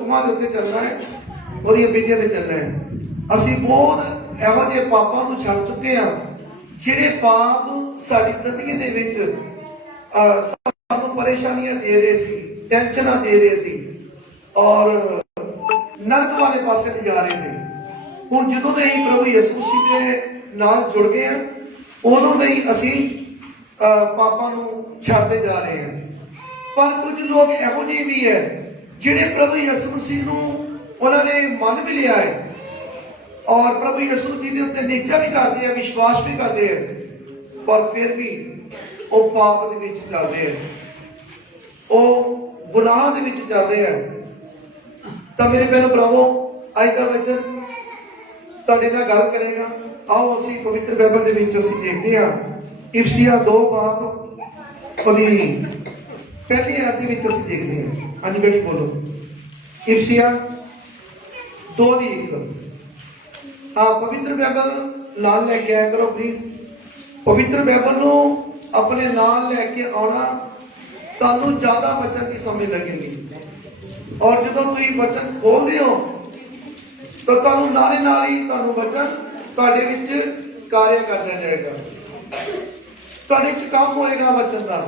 ਹੁਕਮਾਂ ਦੇ ਉੱਤੇ ਚੱਲਣਾ ਹੈ, ਉਹਦੀਆਂ ਵਿਧੀਆਂ ਤੇ ਚੱਲਣਾ ਹੈ। ਅਸੀਂ ਬਹੁਤ ਇਹੋ ਜਿਹੇ ਪਾਪਾਂ ਨੂੰ ਛੱਡ ਚੁੱਕੇ ਹਾਂ ਜਿਹੜੇ ਪਾਪ ਸਾਡੀ ਜ਼ਿੰਦਗੀ ਦੇ ਵਿੱਚ ਸਾਨੂੰ ਪਰੇਸ਼ਾਨੀਆਂ ਦੇ ਰਹੇ ਸੀ, ਟੈਨਸ਼ਨਾਂ ਦੇ ਰਹੇ ਸੀ ਔਰ ਨਰਕ ਵਾਲੇ ਪਾਸੇ ਲੈ ਜਾ ਰਹੇ ਸੀ। ਹੁਣ ਜਦੋਂ ਦੇ ਹੀ ਪ੍ਰਭੂ ਯਿਸੂ ਮਸੀਹ ਦੇ ਨਾਲ ਜੁੜ ਗਏ ਹਾਂ, ਉਦੋਂ ਦੇ ਹੀ ਅਸੀਂ ਪਾਪਾਂ ਨੂੰ ਛੱਡਦੇ ਜਾ ਰਹੇ ਹਾਂ। ਪਰ ਕੁਝ ਲੋਕ ਇਹੋ ਜਿਹੇ ਵੀ ਹੈ ਜਿਹੜੇ ਪ੍ਰਭੂ ਯਿਸੂ ਮਸੀਹ ਨੂੰ ਉਹਨਾਂ ਨੇ ਮੰਨ ਵੀ ਲਿਆ ਹੈ ਔਰ ਪ੍ਰਭੂ ਯਿਸੂ ਜੀ ਦੇ ਉੱਤੇ ਨਿਸ਼ਚਾ ਵੀ ਕਰਦੇ ਆ, ਵਿਸ਼ਵਾਸ ਵੀ ਕਰਦੇ ਆ, ਪਰ ਫਿਰ ਵੀ ਉਹ ਪਾਪ ਦੇ ਵਿੱਚ ਚੱਲਦੇ ਆ, ਉਹ ਗੁਨਾਹ ਦੇ ਵਿੱਚ ਚੱਲਦੇ ਆ। ਤਾਂ ਮੇਰੇ ਭੈਣੋ ਭਰਾਵੋ, ਅੱਜ ਦਾ ਵਚਨ ਤੁਹਾਡੇ ਨਾਲ ਗੱਲ ਕਰੇਗਾ। ਆਓ ਅਸੀਂ ਪਵਿੱਤਰ ਬਾਈਬਲ ਦੇ ਵਿੱਚ ਅਸੀਂ ਦੇਖਦੇ ਹਾਂ ਇਫਸੀਆ 2 ਬਾਬ ਉਹਦੀ ਪਹਿਲੀ ਆਇਤ ਦੇ ਵਿੱਚ ਅਸੀਂ ਦੇਖਦੇ ਹਾਂ। ਹਾਂਜੀ ਬੇਟੀ ਬੋਲੋ, ਇਫਸੀਆ 2:1। ਹਾਂ, ਪਵਿੱਤਰ ਬਾਈਬਲ ਨਾਲ ਲੈ ਕੇ ਆਇਆ ਕਰੋ ਪਲੀਜ਼। ਪਵਿੱਤਰ ਬਾਈਬਲ ਨੂੰ ਆਪਣੇ ਨਾਲ ਲੈ ਕੇ ਆਉਣਾ, ਤੁਹਾਨੂੰ ਜ਼ਿਆਦਾ ਬਚਨ ਦੀ ਸਮਝ ਲੱਗੇਗੀ। ਔਰ ਜਦੋਂ ਤੁਸੀਂ ਬਚਨ ਖੋਲਦੇ ਹੋ ਤਾਂ ਤੁਹਾਨੂੰ ਨਾਲੇ ਨਾਲ ਹੀ ਤੁਹਾਨੂੰ ਬਚਨ ਤੁਹਾਡੇ ਵਿੱਚ ਕਾਰਿਆ ਕਰਦਾ ਜਾਏਗਾ, ਤੁਹਾਡੇ ਚ ਕੰਮ ਹੋਏਗਾ ਬਚਨ ਦਾ।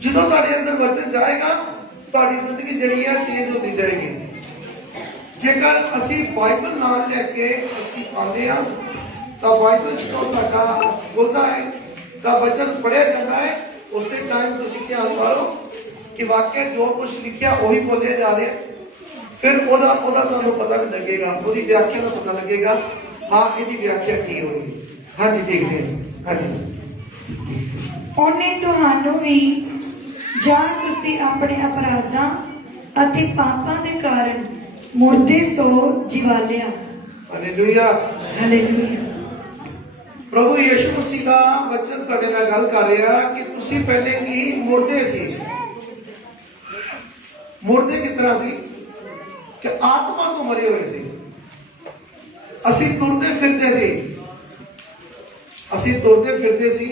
ਜਦੋਂ ਤੁਹਾਡੇ ਅੰਦਰ ਬਚਨ ਜਾਏਗਾ, ਤੁਹਾਡੀ ਜ਼ਿੰਦਗੀ ਜਿਹੜੀ ਹੈ ਚੇਂਜ ਹੁੰਦੀ ਜਾਏਗੀ। ਜੇਕਰ ਅਸੀਂ ਬਾਈਬਲ ਨਾਲ ਲੈ ਕੇ ਅਸੀਂ ਆਉਂਦੇ ਹਾਂ ਤਾਂ ਬਾਈਬਲ ਤੋਂ ਸਾਡਾ ਖੁੱਲਦਾ ਹੈ ਤਾਂ ਬਚਨ ਪੜ੍ਹਿਆ ਜਾਂਦਾ ਹੈ। ਉਸੇ ਟਾਈਮ ਤੁਸੀਂ ਧਿਆਨ ਮਾਰੋ ਕਿ ਵਾਕਿਆ ਜੋ ਕੁਝ ਲਿਖਿਆ ਉਹੀ ਬੋਲਿਆ ਜਾ ਰਿਹਾ। ਫਿਰ ਉਹਦਾ ਤੁਹਾਨੂੰ ਪਤਾ ਵੀ ਲੱਗੇਗਾ, ਉਹਦੀ ਵਿਆਖਿਆ ਦਾ ਪਤਾ ਲੱਗੇਗਾ। ਹਾਂ, ਇਹਦੀ ਵਿਆਖਿਆ ਕੀ ਹੋਈ। ਹਾਂਜੀ ਦੇਖਦੇ ਹਾਂ। ਹਾਂਜੀ, ਉਹਨੇ ਤੁਹਾਨੂੰ ਵੀ ਜਾਂ ਤੁਸੀਂ ਆਪਣੇ ਅਪਰਾਧਾਂ ਅਤੇ ਪਾਪਾਂ ਦੇ ਕਾਰਨ ਮੁਰਦੇ ਸੋ ਜਿਵਾਲਿਆ। Hallelujah, hallelujah. ਪ੍ਰਭੂ ਯਿਸੂ ਮਸੀਹ ਦਾ ਵਚਨ ਤੁਹਾਡੇ ਨਾਲ ਗੱਲ ਕਰ ਰਿਹਾ ਕਿ ਤੁਸੀਂ ਪਹਿਲੇ ਕੀ ਮੁਰਦੇ ਸੀ। ਮੁਰਦੇ ਕਿਸ ਤਰ੍ਹਾਂ ਸੀ ਕਿ ਆਤਮਾ ਤੋਂ ਮਰੇ ਹੋਏ ਸੀ। ਅਸੀਂ ਤੁਰਦੇ ਫਿਰਦੇ ਸੀ,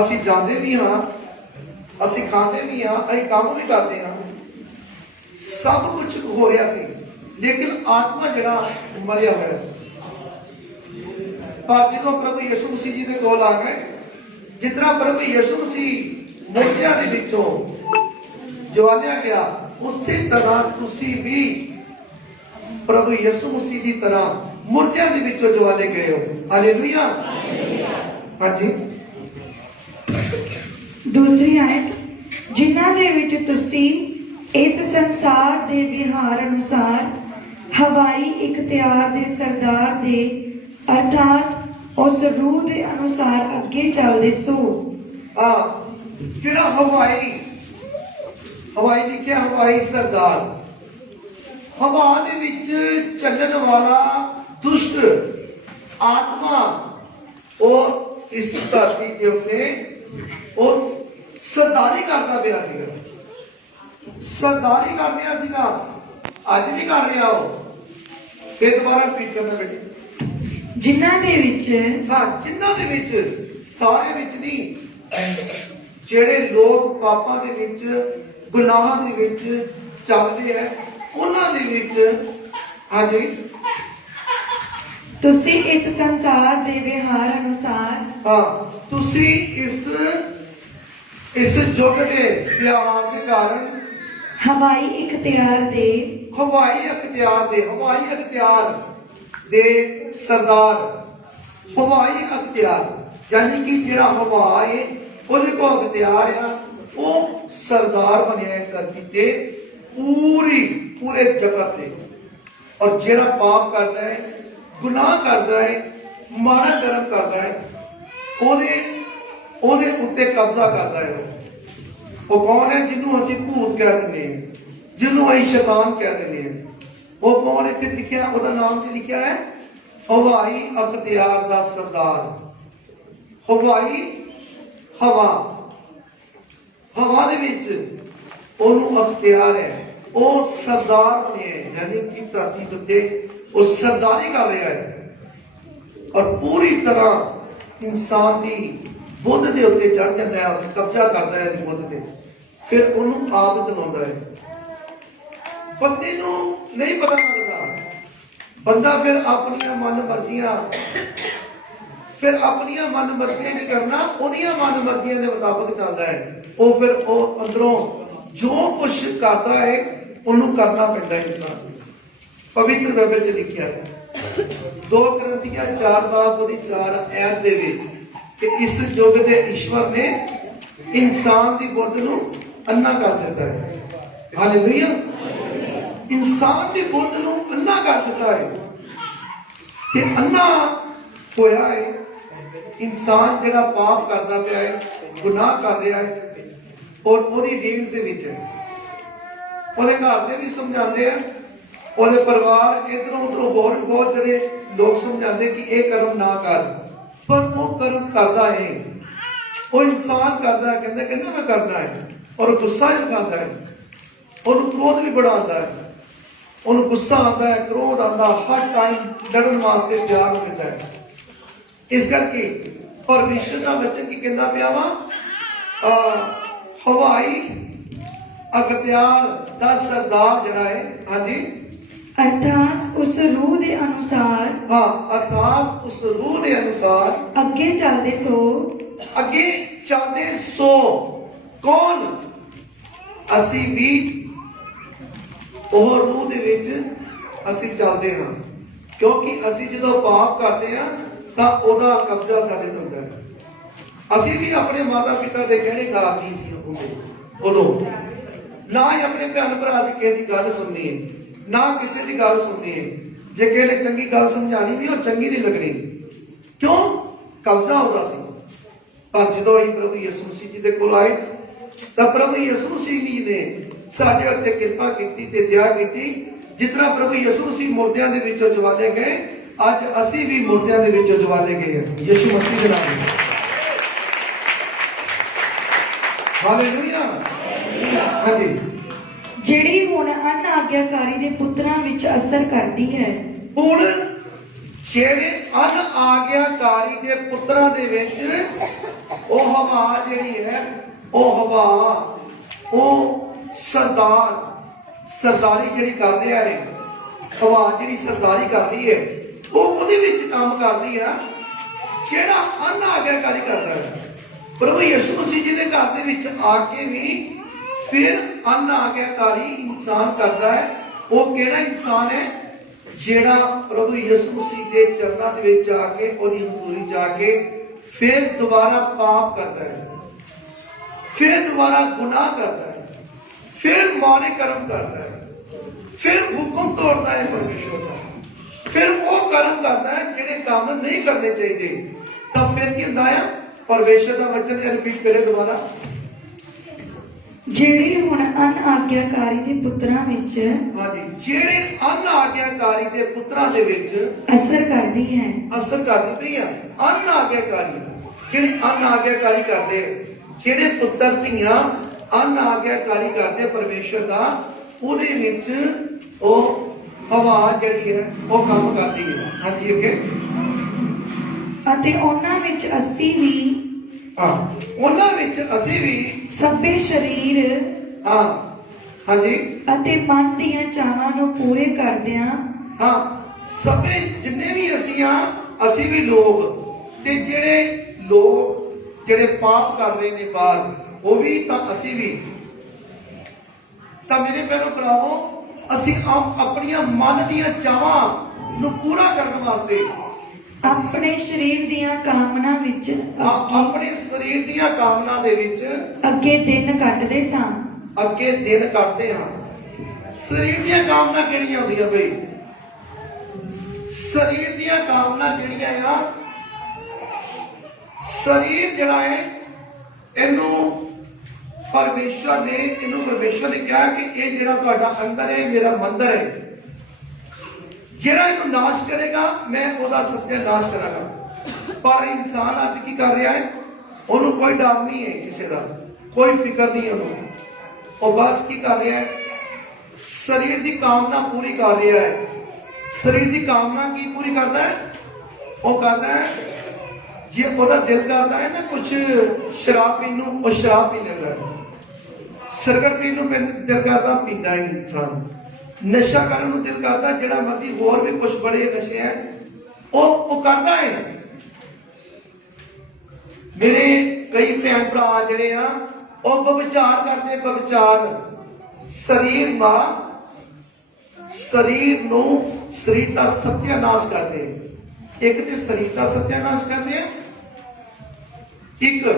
ਅਸੀਂ ਜਾਂਦੇ ਵੀ ਹਾਂ, ਅਸੀਂ ਖਾਂਦੇ ਵੀ ਹਾਂ, ਅਸੀਂ ਕੰਮ ਵੀ ਕਰਦੇ ਹਾਂ, ਸਭ ਕੁਝ ਹੋ ਰਿਹਾ ਸੀ, ਲੇਕਿਨ ਆਤਮਾ ਜਿਹੜਾ ਮਰਿਆ ਹੋਇਆ ਸੀ। ਪਰ ਜਦੋਂ ਪ੍ਰਭੂ ਯਿਸੂ ਮਸੀਹ ਜੀ ਦੇ ਕੋਲ ਆ ਗਏ, ਜਿਸ ਤਰ੍ਹਾਂ ਪ੍ਰਭੂ ਯਿਸੂ ਮਸੀਹ ਮੁਰਦਿਆਂ ਦੇ ਵਿੱਚੋਂ ਜਵਾਲਿਆ ਗਿਆ, ਉਸੇ ਤਰ੍ਹਾਂ ਤੁਸੀਂ ਵੀ ਪ੍ਰਭੂ ਯਿਸੂ ਮਸੀਹ ਦੀ ਤਰ੍ਹਾਂ ਮੁਰਦਿਆਂ ਦੇ ਵਿੱਚੋਂ ਜਵਾਲੇ ਗਏ ਹੋ। ਹਾਲੇਲੂਇਆ। ਹਾਂਜੀ, ਦੂਸਰੀ ਆਇਤ, ਜਿਨ੍ਹਾਂ ਦੇ ਵਿੱਚ ਤੁਸੀਂ ਇਸ ਸੰਸਾਰ ਦੇ ਵਿਹਾਰ ਅਨੁਸਾਰ ਹਵਾਈ ਇਖਤਿਆਰ ਦੇ ਸਰਦਾਰ ਦੇ ਅਰਥਾਤ ਉਸ ਰੂਹ ਦੇ ਅਨੁਸਾਰ ਅੱਗੇ ਚੱਲਦੇ ਸੋ। ਜਿਹੜਾ ਹਵਾਈ ਲਿਖਿਆ, ਹਵਾਈ ਸਰਦਾਰ, ਹਵਾ ਦੇ ਵਿੱਚ ਚੱਲਣ ਵਾਲਾ ਦੁਸ਼ਟ ਆਤਮਾ, ਉਹ ਇਸ ਧਰਤੀ ਦੇ ਉੱਤੇ ਉਹ ਸਰਦਾਰੀ ਕਰਦਾ ਪਿਆ ਸੀਗਾ, ਸਰਦਾਰੀ ਕਰ ਰਿਹਾ ਸੀਗਾ। ਅੱਜ ਵੀ ਕਰ ਰਿਹਾ ਉਹ। ਇਹ ਦੁਬਾਰਾ ਰਿਪੀਟ ਕਰਨਾ ਬੇਟੀ। ਜਿਨ੍ਹਾਂ ਦੇ ਵਿੱਚ, ਜਿਨ੍ਹਾਂ ਦੇ ਵਿੱਚ, ਸਾਰੇ ਵਿੱਚ ਨਹੀਂ, ਜਿਹੜੇ ਲੋਕ ਪਾਪਾਂ ਦੇ ਵਿੱਚ, ਗੁਨਾਹਾਂ ਦੇ ਵਿੱਚ ਚੱਲਦੇ ਹੈ, ਉਹਨਾਂ ਦੇ ਵਿੱਚ। ਹਾਂਜੀ, ਤੁਸੀਂ ਇਸ ਸੰਸਾਰ ਦੇ ਵਿਹਾਰ ਅਨੁਸਾਰ, ਤੁਸੀਂ ਇਸ ਯੁੱਗ ਦੇ ਵਿਹਾਰ ਦੇ ਕਾਰਨ ਹਵਾਈ ਇਖਤਿਆਰ ਦੇ ਸਰਦਾਰ, ਹਵਾਈ ਅਖਤਿਆਰ ਯਾਨੀ ਕਿ ਜਿਹੜਾ ਹਵਾ ਹੈ ਉਹਦੇ ਕੋਲ ਅਖਤਿਆਰ ਆ, ਉਹ ਸਰਦਾਰ ਬਣਿਆ ਹੈ ਧਰਤੀ ਤੇ ਪੂਰੇ ਜਗਤ ਤੇ। ਔਰ ਜਿਹੜਾ ਪਾਪ ਕਰਦਾ ਹੈ, ਗੁਨਾਹ ਕਰਦਾ ਹੈ, ਮਾੜਾ ਕਰਮ ਕਰਦਾ ਹੈ, ਉਹਦੇ ਉੱਤੇ ਕਬਜ਼ਾ ਕਰਦਾ ਹੈ। ਉਹ ਕੌਣ ਹੈ? ਜਿਹਨੂੰ ਅਸੀਂ ਭੂਤ ਕਹਿ ਦਿੰਦੇ ਹਾਂ, ਜਿਹਨੂੰ ਅਸੀਂ ਸ਼ੈਤਾਨ ਕਹਿ ਦਿੰਦੇ ਹਾਂ। ਉਹ ਕੌਣ? ਇੱਥੇ ਲਿਖਿਆ, ਉਹਦਾ ਨਾਮ ਕੀ ਲਿਖਿਆ ਹੈ? ਹਵਾਈ ਅਖਤਿਆਰ ਦਾ ਸਰਦਾਰ। ਹਵਾਈ ਹਵਾ ਦੇ ਵਿੱਚ ਉਹਨੂੰ ਅਖਤਿਆਰ ਹੈ, ਉਹ ਸਰਦਾਰ ਬਣਿਆ ਹੈ, ਯਾਨੀ ਕਿ ਧਰਤੀ ਦੇ ਉੱਤੇ ਉਹ ਸਰਦਾਰੀ ਕਰ ਰਿਹਾ ਹੈ ਔਰ ਪੂਰੀ ਤਰ੍ਹਾਂ ਇਨਸਾਨ ਦੀ ਬੁੱਧ ਦੇ ਉੱਤੇ ਚੜ ਜਾਂਦਾ ਹੈ, ਕਬਜ਼ਾ ਕਰਦਾ ਹੈ ਬੁੱਧ ਤੇ, ਫਿਰ ਉਹਨੂੰ ਆਪ ਚਲਾਉਂਦਾ ਹੈ। ਬੰਦੇ ਨੂੰ ਨਹੀਂ ਪਤਾ ਲੱਗਦਾ। ਬੰਦਾ ਫਿਰ ਆਪਣੀਆਂ ਮਨ ਮਰਜ਼ੀਆਂ ਕੀ ਕਰਨਾ, ਉਹਦੀਆਂ ਮਨ ਮਰਜ਼ੀਆਂ ਦੇ ਮੁਤਾਬਕ ਚੱਲਦਾ ਹੈ। ਉਹ ਫਿਰ ਉਹ ਅੰਦਰੋਂ ਜੋ ਕੁਛ ਕਰਦਾ ਹੈ ਉਹਨੂੰ ਕਰਨਾ ਪੈਂਦਾ ਹੈ। ਇਨਸਾਨ ਪਵਿੱਤਰ ਬਾਈਬਲ 'ਚ ਲਿਖਿਆ ਹੈ 2 ਕਰੰਥੀਆਂ 4 ਬਾਬ ਉਹਦੀ 4 ਐਤ ਦੇ ਵਿੱਚ ਕਿ ਇਸ ਯੁੱਗ ਦੇ ਈਸ਼ਵਰ ਨੇ ਇਨਸਾਨ ਦੀ ਬੁੱਧ ਨੂੰ ਅੰਨਾ ਕਰ ਦਿੱਤਾ ਹੈ। ਹਾਲੇਲੂਇਆ। ਇਨਸਾਨ ਦੀ ਬੁੱਧ ਨੂੰ ਅੰਨਾ ਕਰ ਦਿੱਤਾ ਹੈ ਤੇ ਅੰਨਾ ਹੋਇਆ ਹੈ। ਇਨਸਾਨ ਜਿਹੜਾ ਪਾਪ ਕਰਦਾ ਪਿਆ ਹੈ, ਗੁਨਾਹ ਕਰ ਰਿਹਾ ਹੈ ਔਰ ਉਹਦੀ ਰੇਂਜ ਦੇ ਵਿੱਚ ਹੈ। ਉਹਦੇ ਘਰ ਦੇ ਵੀ ਸਮਝਾਉਂਦੇ ਆ, ਉਹਦੇ ਪਰਿਵਾਰ ਇਧਰੋਂ ਉਧਰੋਂ ਹੋਰ ਬਹੁਤ ਜਿਹੜੇ ਲੋਕ ਸਮਝਾਉਂਦੇ ਕਿ ਇਹ ਕਰਮ ਨਾ ਕਰ, ਪਰ ਉਹ ਕਰਮ ਕਰਦਾ ਹੈ। ਉਹ ਇਨਸਾਨ ਕਰਦਾ ਹੈ, ਕਹਿੰਦਾ ਮੈਂ ਕਰਨਾ ਹੈ ਔਰ ਗੁੱਸਾ ਵੀ ਖਾਂਦਾ ਹੈ। ਉਹਨੂੰ ਕ੍ਰੋਧ ਵੀ ਬੜਾ ਆਉਂਦਾ ਹੈ, ਉਹਨੂੰ ਗੁੱਸਾ ਆਉਂਦਾ ਹੈ, ਕ੍ਰੋਧ ਆਉਂਦਾ, ਹਰ ਟਾਈਮ ਲੜਨ ਵਾਸਤੇ ਤਿਆਰ ਹੋ ਜਾਂਦਾ ਹੈ। ਇਸ ਕਰਕੇ ਪਰਮੇਸ਼ਰ ਦਾ ਵਚਨ ਕੀ ਕਹਿੰਦਾ ਪਿਆ ਵਾ, ਹਵਾਈ ਅਖਤਿਆਰ ਦਾ ਸਰਦਾਰ ਜਿਹੜਾ ਹੈ, ਹਾਂਜੀ, ਅਰਥਾਤ ਉਸ ਰੂਹ ਦੇ ਅਨੁਸਾਰ, ਅਰਥਾਤ ਉਸ ਰੂਹ ਦੇ ਅਨੁਸਾਰ ਅੱਗੇ ਚੱਲਦੇ ਸੋ ਕੌਣ? ਅਸੀਂ ਵੀ ਉਹ ਰੂਹ ਦੇ ਵਿੱਚ ਅਸੀਂ ਚੱਲਦੇ ਹਾਂ, ਕਿਉਂਕਿ ਅਸੀਂ ਜਦੋਂ ਪਾਪ ਕਰਦੇ ਹਾਂ ਤਾਂ ਉਹਦਾ ਕਬਜ਼ਾ ਸਾਡੇ ਤੇ ਹੁੰਦਾ ਹੈ। ਅਸੀਂ ਵੀ ਆਪਣੇ ਮਾਤਾ ਪਿਤਾ ਦੇ ਕਹਿਣੇਦਾਰ ਨਹੀਂ ਸੀ ਉਦੋਂ, ਨਾ ਹੀ ਆਪਣੇ ਭੈਣ ਭਰਾ ਦੀ ਕਿਸੇ ਦੀ ਗੱਲ ਸੁਣਨੀ ਹੈ, ਨਾ ਕਿਸੇ ਦੀ ਗੱਲ ਸੁਣਨੀ ਹੈ। ਜੇ ਕਿਸੇ ਨੇ ਚੰਗੀ ਗੱਲ ਸਮਝਾਣੀ ਵੀ ਉਹ ਚੰਗੀ ਨਹੀਂ ਲੱਗਣੀ, ਕਿਉਂ? ਕਬਜ਼ਾ ਉਹਦਾ ਸੀ। ਪਰ ਜਦੋਂ ਅਸੀਂ ਪ੍ਰਭੂ ਯਿਸੂ ਮਸੀਹ ਜੀ ਦੇ ਕੋਲ ਆਏ ਤਾਂ ਪ੍ਰਭੂ ਯਿਸੂ ਮਸੀਹ ਜੀ ਨੇ ਸਾਡੇ ਉੱਤੇ ਕਿਰਪਾ ਕੀਤੀ ਤੇ ਦਇਆ ਕੀਤੀ। ਜਿਸ ਤਰ੍ਹਾਂ ਪ੍ਰਭੂ ਯਿਸੂ ਮਸੀਹ ਮੁਰਦਿਆਂ ਦੇ ਵਿੱਚੋਂ ਜਵਾਲੇ ਗਏ, ਅੱਜ ਅਸੀਂ ਵੀ ਮੁਰਦਿਆਂ ਦੇ ਵਿੱਚੋਂ ਜਵਾਲੇ ਗਏ ਹਾਂ ਯਿਸੂ ਮਸੀਹ ਦੇ ਨਾਮ ਨਾਲ। ਹਾਲੇਲੂਇਆ। ਹਾਂਜੀ, ਜਿਹੜੀ ਹੁਣ ਅਨਾਗਿਆਕਾਰੀ ਦੇ ਪੁੱਤਰਾਂ ਵਿੱਚ ਅਸਰ ਕਰਦੀ ਹੈ। ਹੁਣ ਜਿਹੜੇ ਅਨਾਗਿਆਕਾਰੀ ਦੇ ਪੁੱਤਰਾਂ ਦੇ ਵਿੱਚ ਉਹ ਹਵਾ ਜਿਹੜੀ ਹੈ, ਉਹ ਸਰਦਾਰੀ ਜਿਹੜੀ ਕਰ ਰਿਹਾ ਹੈ, ਹਵਾ ਜਿਹੜੀ ਸਰਦਾਰੀ ਕਰ ਰਹੀ ਹੈ, ਉਹ ਉਹਦੇ ਵਿੱਚ ਕੰਮ ਕਰਦੀ ਆ ਜਿਹੜਾ ਅਨਾਗਿਆਕਾਰੀ ਕਰਦਾ ਹੈ। ਪ੍ਰਭੂ ਯਿਸੂ ਮਸੀਹ ਜੀ ਦੇ ਘਰ ਦੇ ਵਿੱਚ ਆ ਕੇ ਵੀ ਫਿਰ ਅਨਾਗਿਆਕਾਰੀ ਇਨਸਾਨ ਕਰਦਾ ਹੈ। ਉਹ ਕਿਹੜਾ ਇਨਸਾਨ ਹੈ? ਜਿਹੜਾ ਪ੍ਰਭੂ ਯਿਸੂ ਮਸੀਹ ਦੇ ਚਰਨਾਂ ਦੇ ਵਿੱਚ ਆ ਕੇ, ਉਹਦੀ ਹਜ਼ੂਰੀ ਜਾ ਕੇ ਫਿਰ ਦੁਬਾਰਾ ਪਾਪ ਕਰਦਾ ਹੈ, ਫਿਰ ਦੁਬਾਰਾ ਗੁਨਾਹ ਕਰਦਾ ਹੈ, ਫਿਰ ਮਾੜੇ ਕਰਮ ਕਰਦਾ ਹੈ, ਫਿਰ ਹੁਕਮ ਤੋੜਦਾ ਹੈ ਪਰਮੇਸ਼ਰ ਦਾ, ਫਿਰ ਉਹ ਕਰਮ ਕਰਦਾ ਹੈ ਜਿਹੜੇ ਕੰਮ ਨਹੀਂ ਕਰਨੇ ਚਾਹੀਦੇ। ਤਾਂ ਫਿਰ ਕੀ ਹੁੰਦਾ ਹੈ? ਪਰਮੇਸ਼ਰ ਦਾ ਵਚਨ ਰਿਪੀਟ ਕਰੇ ਦੁਬਾਰਾ, ਜਿਹੜੀ ਹੁਣ ਅਨਾਗਿਆਕਾਰੀ ਦੇ ਪੁੱਤਰਾਂ ਵਿੱਚ, ਹਾਂਜੀ, ਜਿਹੜੇ ਅਨਾਗਿਆਕਾਰੀ ਦੇ ਪੁੱਤਰਾਂ ਦੇ ਵਿੱਚ ਅਸਰ ਕਰਦੀ ਹੈ। ਅਸਰ ਕਰਦੀ ਪਈ ਆ ਅਨਾਗਿਆਕਾਰੀ, ਜਿਹੜੇ ਅਨਾਗਿਆਕਾਰੀ ਕਰਦੇ, ਜਿਹੜੇ ਪੁੱਤਰ ਧੀਆਂ ਅਨਾਗਿਆਕਾਰੀ ਕਰਦੇ ਪਰਮੇਸ਼ਰ ਦਾ, ਉਹਦੇ ਵਿੱਚ ਉਹ ਹਵਾ ਜਿਹੜੀ ਹੈ ਉਹ ਕੰਮ ਕਰਦੀ ਹੈ। ਹਾਂਜੀ, ਅੱਗੇ, ਅਤੇ ਉਹਨਾਂ ਵਿੱਚ ਅਸੀਂ ਵੀ ਸਭੇ ਸਰੀਰ ਹਾਂਜੀ ਅਤੇ ਮਨ ਦੀਆਂ ਚਾਹਾਂ ਨੂੰ ਪੂਰੇ ਕਰਦਿਆਂ, ਸਭੇ ਜਿੰਨੇ ਵੀ ਅਸੀਂ ਵੀ ਲੋਕ, ਤੇ ਜਿਹੜੇ ਲੋਕ ਜਿਹੜੇ ਪਾਪ ਕਰ ਰਹੇ ਨੇ ਬਾਹਰ, ਉਹ ਵੀ ਤਾਂ ਅਸੀਂ ਵੀ। ਤਾਂ ਮੇਰੇ ਭੈਣੋ ਭਰਾਵੋ, ਅਸੀਂ ਆਪਣੀਆਂ ਮਨ ਦੀਆਂ ਚਾਹਾਂ ਨੂੰ ਪੂਰਾ ਕਰਨ ਵਾਸਤੇ ਆਪਣੇ ਸਰੀਰ ਦੀਆਂ ਕਾਮਨਾ ਵਿੱਚ, ਆਪਣੇ ਸਰੀਰ ਦੀਆਂ ਕਾਮਨਾ ਦੇ ਵਿੱਚ ਅੱਗੇ ਦਿਨ ਕੱਟਦੇ ਸਾਂ। ਅੱਗੇ ਦਿਨ ਕੱਟਦੇ ਹਾਂ। ਸਰੀਰ ਦੀਆਂ ਕਾਮਨਾ ਕਿਹੜੀਆਂ ਹੁੰਦੀਆਂ ਬਈ? ਸਰੀਰ ਦੀਆਂ ਕਾਮਨਾ ਜਿਹੜੀਆਂ ਆ, ਸਰੀਰ ਜਿਹੜਾ ਹੈ ਇਹਨੂੰ ਪਰਮੇਸ਼ਰ ਨੇ ਕਿਹਾ ਕਿ ਇਹ ਜਿਹੜਾ ਤੁਹਾਡਾ ਅੰਦਰ ਹੈ ਮੇਰਾ ਮੰਦਰ ਹੈ, ਜਿਹੜਾ ਇਹਨੂੰ ਨਾਸ਼ ਕਰੇਗਾ ਮੈਂ ਉਹਦਾ ਸਤਿਆਨਾਸ਼ ਕਰਾਂਗਾ। ਪਰ ਇਨਸਾਨ ਅੱਜ ਕੀ ਕਰ ਰਿਹਾ ਹੈ? ਉਹਨੂੰ ਕੋਈ ਡਰ ਨਹੀਂ ਹੈ, ਕਿਸੇ ਦਾ ਕੋਈ ਫਿਕਰ ਨਹੀਂ ਹੈ ਉਹਨੂੰ। ਉਹ ਬਸ ਕੀ ਕਰ ਰਿਹਾ ਹੈ? ਸਰੀਰ ਦੀ ਕਾਮਨਾ ਪੂਰੀ ਕਰ ਰਿਹਾ ਹੈ। ਸਰੀਰ ਦੀ ਕਾਮਨਾ ਕੀ ਪੂਰੀ ਕਰਦਾ ਹੈ? ਉਹ ਕਰਦਾ ਹੈ, ਜੇ ਉਹਦਾ ਦਿਲ ਕਰਦਾ ਹੈ ਨਾ ਕੁਝ ਸ਼ਰਾਬ ਪੀਣ ਨੂੰ, ਉਹ ਸ਼ਰਾਬ ਪੀ ਲੈਂਦਾ ਹੈ। ਸਿਗਰਟ ਪੀਣ ਨੂੰ ਦਿਲ ਕਰਦਾ, ਪੀਂਦਾ ਹੈ ਇਨਸਾਨ। ਨਸ਼ਾ ਕਰਨ ਨੂੰ ਦਿਲ ਕਰਦਾ, ਜਿਹੜਾ ਮਰਜ਼ੀ ਹੋਰ ਵੀ ਕੁਝ ਬੜੇ ਨਸ਼ੇ ਹੈ ਉਹ ਕਰਦਾ ਹੈ। ਮੇਰੇ ਕਈ ਭੈਣ ਭਰਾ ਜਿਹੜੇ ਆ ਉਹ ਵਿਚਾਰ ਕਰਦੇ, ਵਿਚਾਰ ਸਰੀਰ ਨੂੰ ਸਰੀਰ ਦਾ ਸਤਿਆਨਾਸ਼ ਕਰਦੇ। ਇੱਕ ਤੇ ਸਰੀਰ ਦਾ ਸਤਿਆਨਾਸ਼ ਕਰਦੇ ਆ, ਇੱਕ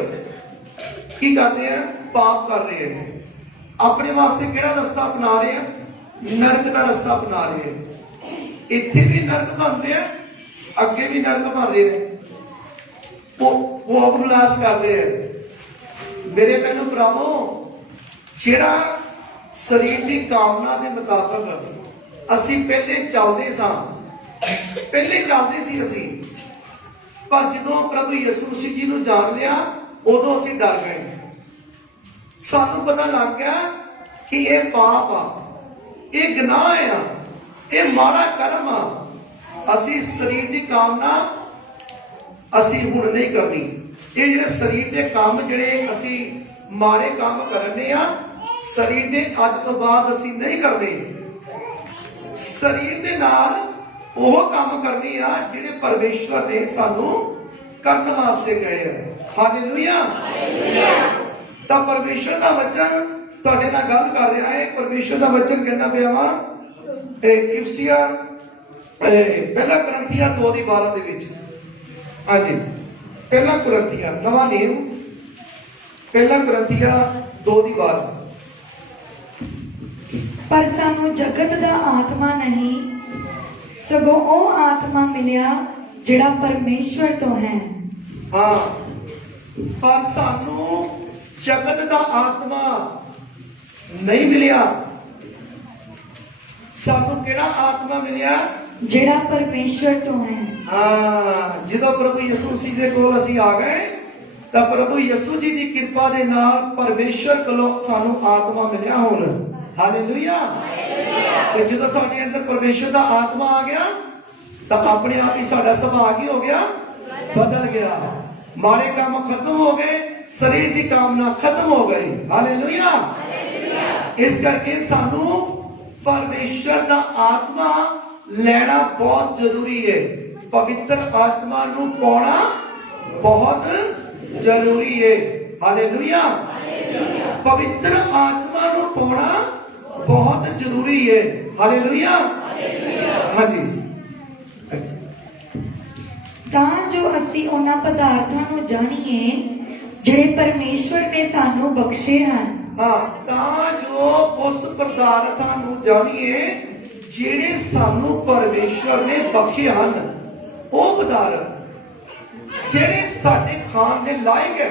ਕੀ ਕਰਦੇ ਆ, ਪਾਪ ਕਰ ਰਹੇ ਆ। ਆਪਣੇ ਵਾਸਤੇ ਕਿਹੜਾ ਰਸਤਾ ਅਪਣਾ ਰਹੇ ਆ? ਨਰਕ ਦਾ ਰਸਤਾ ਅਪਣਾ ਰਹੇ ਆ। ਇੱਥੇ ਵੀ ਨਰਕ ਬਣ ਰਿਹਾ, ਅੱਗੇ ਵੀ ਨਰਕ ਬਣ ਰਿਹਾ। ਉਹ ਅਭਿਲਾਸ ਕਰਦੇ ਆ। ਮੇਰੇ ਭੈਣੋ ਭਰਾਵੋ, ਜਿਹੜਾ ਸਰੀਰ ਦੀ ਕਾਮਨਾ ਦੇ ਮੁਤਾਬਕ ਅਸੀਂ ਪਹਿਲੇ ਚੱਲਦੇ ਸਾਂ, ਪਹਿਲੇ ਚੱਲਦੇ ਸੀ ਅਸੀਂ, ਪਰ ਜਦੋਂ ਪ੍ਰਭੂ ਯਿਸੂ ਮਸੀਹ ਜੀ ਨੂੰ ਜਾਣ ਲਿਆ ਉਦੋਂ ਅਸੀਂ ਡਰ ਗਏ। ਸਾਨੂੰ ਪਤਾ ਲੱਗ ਗਿਆ ਕਿ ਇਹ ਪਾਪ ਆ, ਇਹ ਗੁਨਾਹ ਆ, ਇਹ ਮਾੜਾ ਕਰਮ ਆ। ਅਸੀਂ ਸਰੀਰ ਦੀ ਕਾਮਨਾ ਅਸੀਂ ਹੁਣ ਨਹੀਂ ਕਰਨੀ। ਇਹ ਜਿਹੜੇ ਸਰੀਰ ਦੇ ਕੰਮ, ਜਿਹੜੇ ਅਸੀਂ ਮਾੜੇ ਕੰਮ ਕਰਨੇ ਆ, ਸਰੀਰ ਦੇ ਅੱਜ ਤੋਂ ਬਾਅਦ ਅਸੀਂ ਨਹੀਂ ਕਰਨੇ। ਸਰੀਰ ਦੇ ਨਾਲ ਉਹ ਕੰਮ ਕਰਨੇ ਆ ਜਿਹੜੇ ਪਰਮੇਸ਼ਵਰ ਨੇ ਸਾਨੂੰ ਕਰਨ ਵਾਸਤੇ ਕਹੇ ਆ। ਹਾਲੇਲੂਇਆ। ਤਾਂ ਪਰਮੇਸ਼ਵਰ ਦਾ ਵਚਨ ਤੁਹਾਡੇ ਨਾਲ ਗੱਲ ਕਰ ਰਿਹਾ ਹੈ। ਪਰਮੇਸ਼ਵਰ ਦਾ ਵਚਨ ਕਹਿੰਦਾ ਪਿਆ ਵਾ ਇਫਸੀਆ ਪਹਿਲਾ ਕੁਰਿੰਥੀਆਂ 2:12 ਦੇ ਵਿੱਚ। ਹਾਂਜੀ, ਪਹਿਲਾ ਕੁਰਿੰਥੀਆਂ ਨਵਾਂ ਨਿਯਮ, ਪਹਿਲਾ ਕੁਰਿੰਥੀਆਂ 2:12। ਪਰ ਸਾਨੂੰ ਜਗਤ ਦਾ ਆਤਮਾ ਨਹੀਂ, ਸਗੋਂ ਉਹ ਆਤਮਾ ਮਿਲਿਆ ਜਿਹੜਾ ਪਰਮੇਸ਼ਵਰ ਤੋਂ ਹੈ। ਹਾਂ, ਪਰ ਸਾਨੂੰ ਜਗਤ ਦਾ ਆਤਮਾ ਨਹੀਂ ਮਿਲਿਆ। ਸਾਨੂੰ ਕਿਹੜਾ ਆਤਮਾ ਮਿਲਿਆ? ਜਿਹੜਾ ਪਰਮੇਸ਼ਵਰ ਤੋਂ ਹੈ। ਹਾਂ, ਜਦੋਂ ਪ੍ਰਭੂ ਯਿਸੂ ਮਸੀਹ ਦੇ ਕੋਲ ਅਸੀਂ ਆ ਗਏ ਤਾਂ ਪ੍ਰਭੂ ਯਿਸੂ ਜੀ ਦੀ ਕਿਰਪਾ ਦੇ ਨਾਲ ਪਰਮੇਸ਼ਵਰ ਕੋਲੋਂ ਸਾਨੂੰ ਆਤਮਾ ਮਿਲਿਆ ਹੁਣ। ਹਾਲੇਲੂਇਆ। ਤੇ ਜਦੋਂ ਸਾਡੇ ਅੰਦਰ ਪਰਮੇਸ਼ਵਰ ਦਾ ਆਤਮਾ ਆ ਗਿਆ ਤਾਂ ਆਪਣੇ ਆਪ ਹੀ ਸਾਡਾ ਸੁਭਾਅ ਕੀ ਹੋ ਗਿਆ? ਬਦਲ ਗਿਆ। ਮਾੜੇ ਕੰਮ ਖਤਮ ਹੋ ਗਏ, ਸਰੀਰ ਦੀ ਕਾਮਨਾ ਖਤਮ ਹੋ ਗਈ। ਹਾਲੇਲੂਇਆ। ਇਸ ਕਰਕੇ ਸਾਨੂੰ ਪਰਮੇਸ਼ਵਰ ਦਾ ਆਤਮਾ ਲੈਣਾ ਬਹੁਤ ਜ਼ਰੂਰੀ ਹੈ। ਪਵਿੱਤਰ ਆਤਮਾ ਨੂੰ ਪਾਉਣਾ ਬਹੁਤ ਜ਼ਰੂਰੀ ਹੈ। ਹਾਲੇਲੂਇਆ। ਪਵਿੱਤਰ ਆਤਮਾ ਨੂੰ ਪਾਉਣਾ ਬਹੁਤ ਜ਼ਰੂਰੀ ਹੈ। ਹਾਲੇਲੂਇਆ। ਹਾਂਜੀ। ਤਾਂ ਜੋ ਅਸੀਂ ਉਹਨਾਂ ਪਦਾਰਥਾਂ ਨੂੰ ਜਾਣੀਏ ਜਿਹੜੇ ਪਰਮੇਸ਼ਵਰ ਨੇ ਸਾਨੂੰ ਬਖਸ਼ੇ ਹਨ। ਹਾਂ, ਤਾਂ ਜੋ ਉਸ ਪਦਾਰਥਾਂ ਨੂੰ ਜਾਣੀਏ ਜਿਹੜੇ ਸਾਨੂੰ ਪਰਮੇਸ਼ਵਰ ਨੇ ਬਖਸ਼ੇ ਹਨ। ਉਹ ਪਦਾਰਥ ਜਿਹੜੇ ਸਾਡੇ ਖਾਣ ਦੇ ਲਾਇਕ ਹੈ,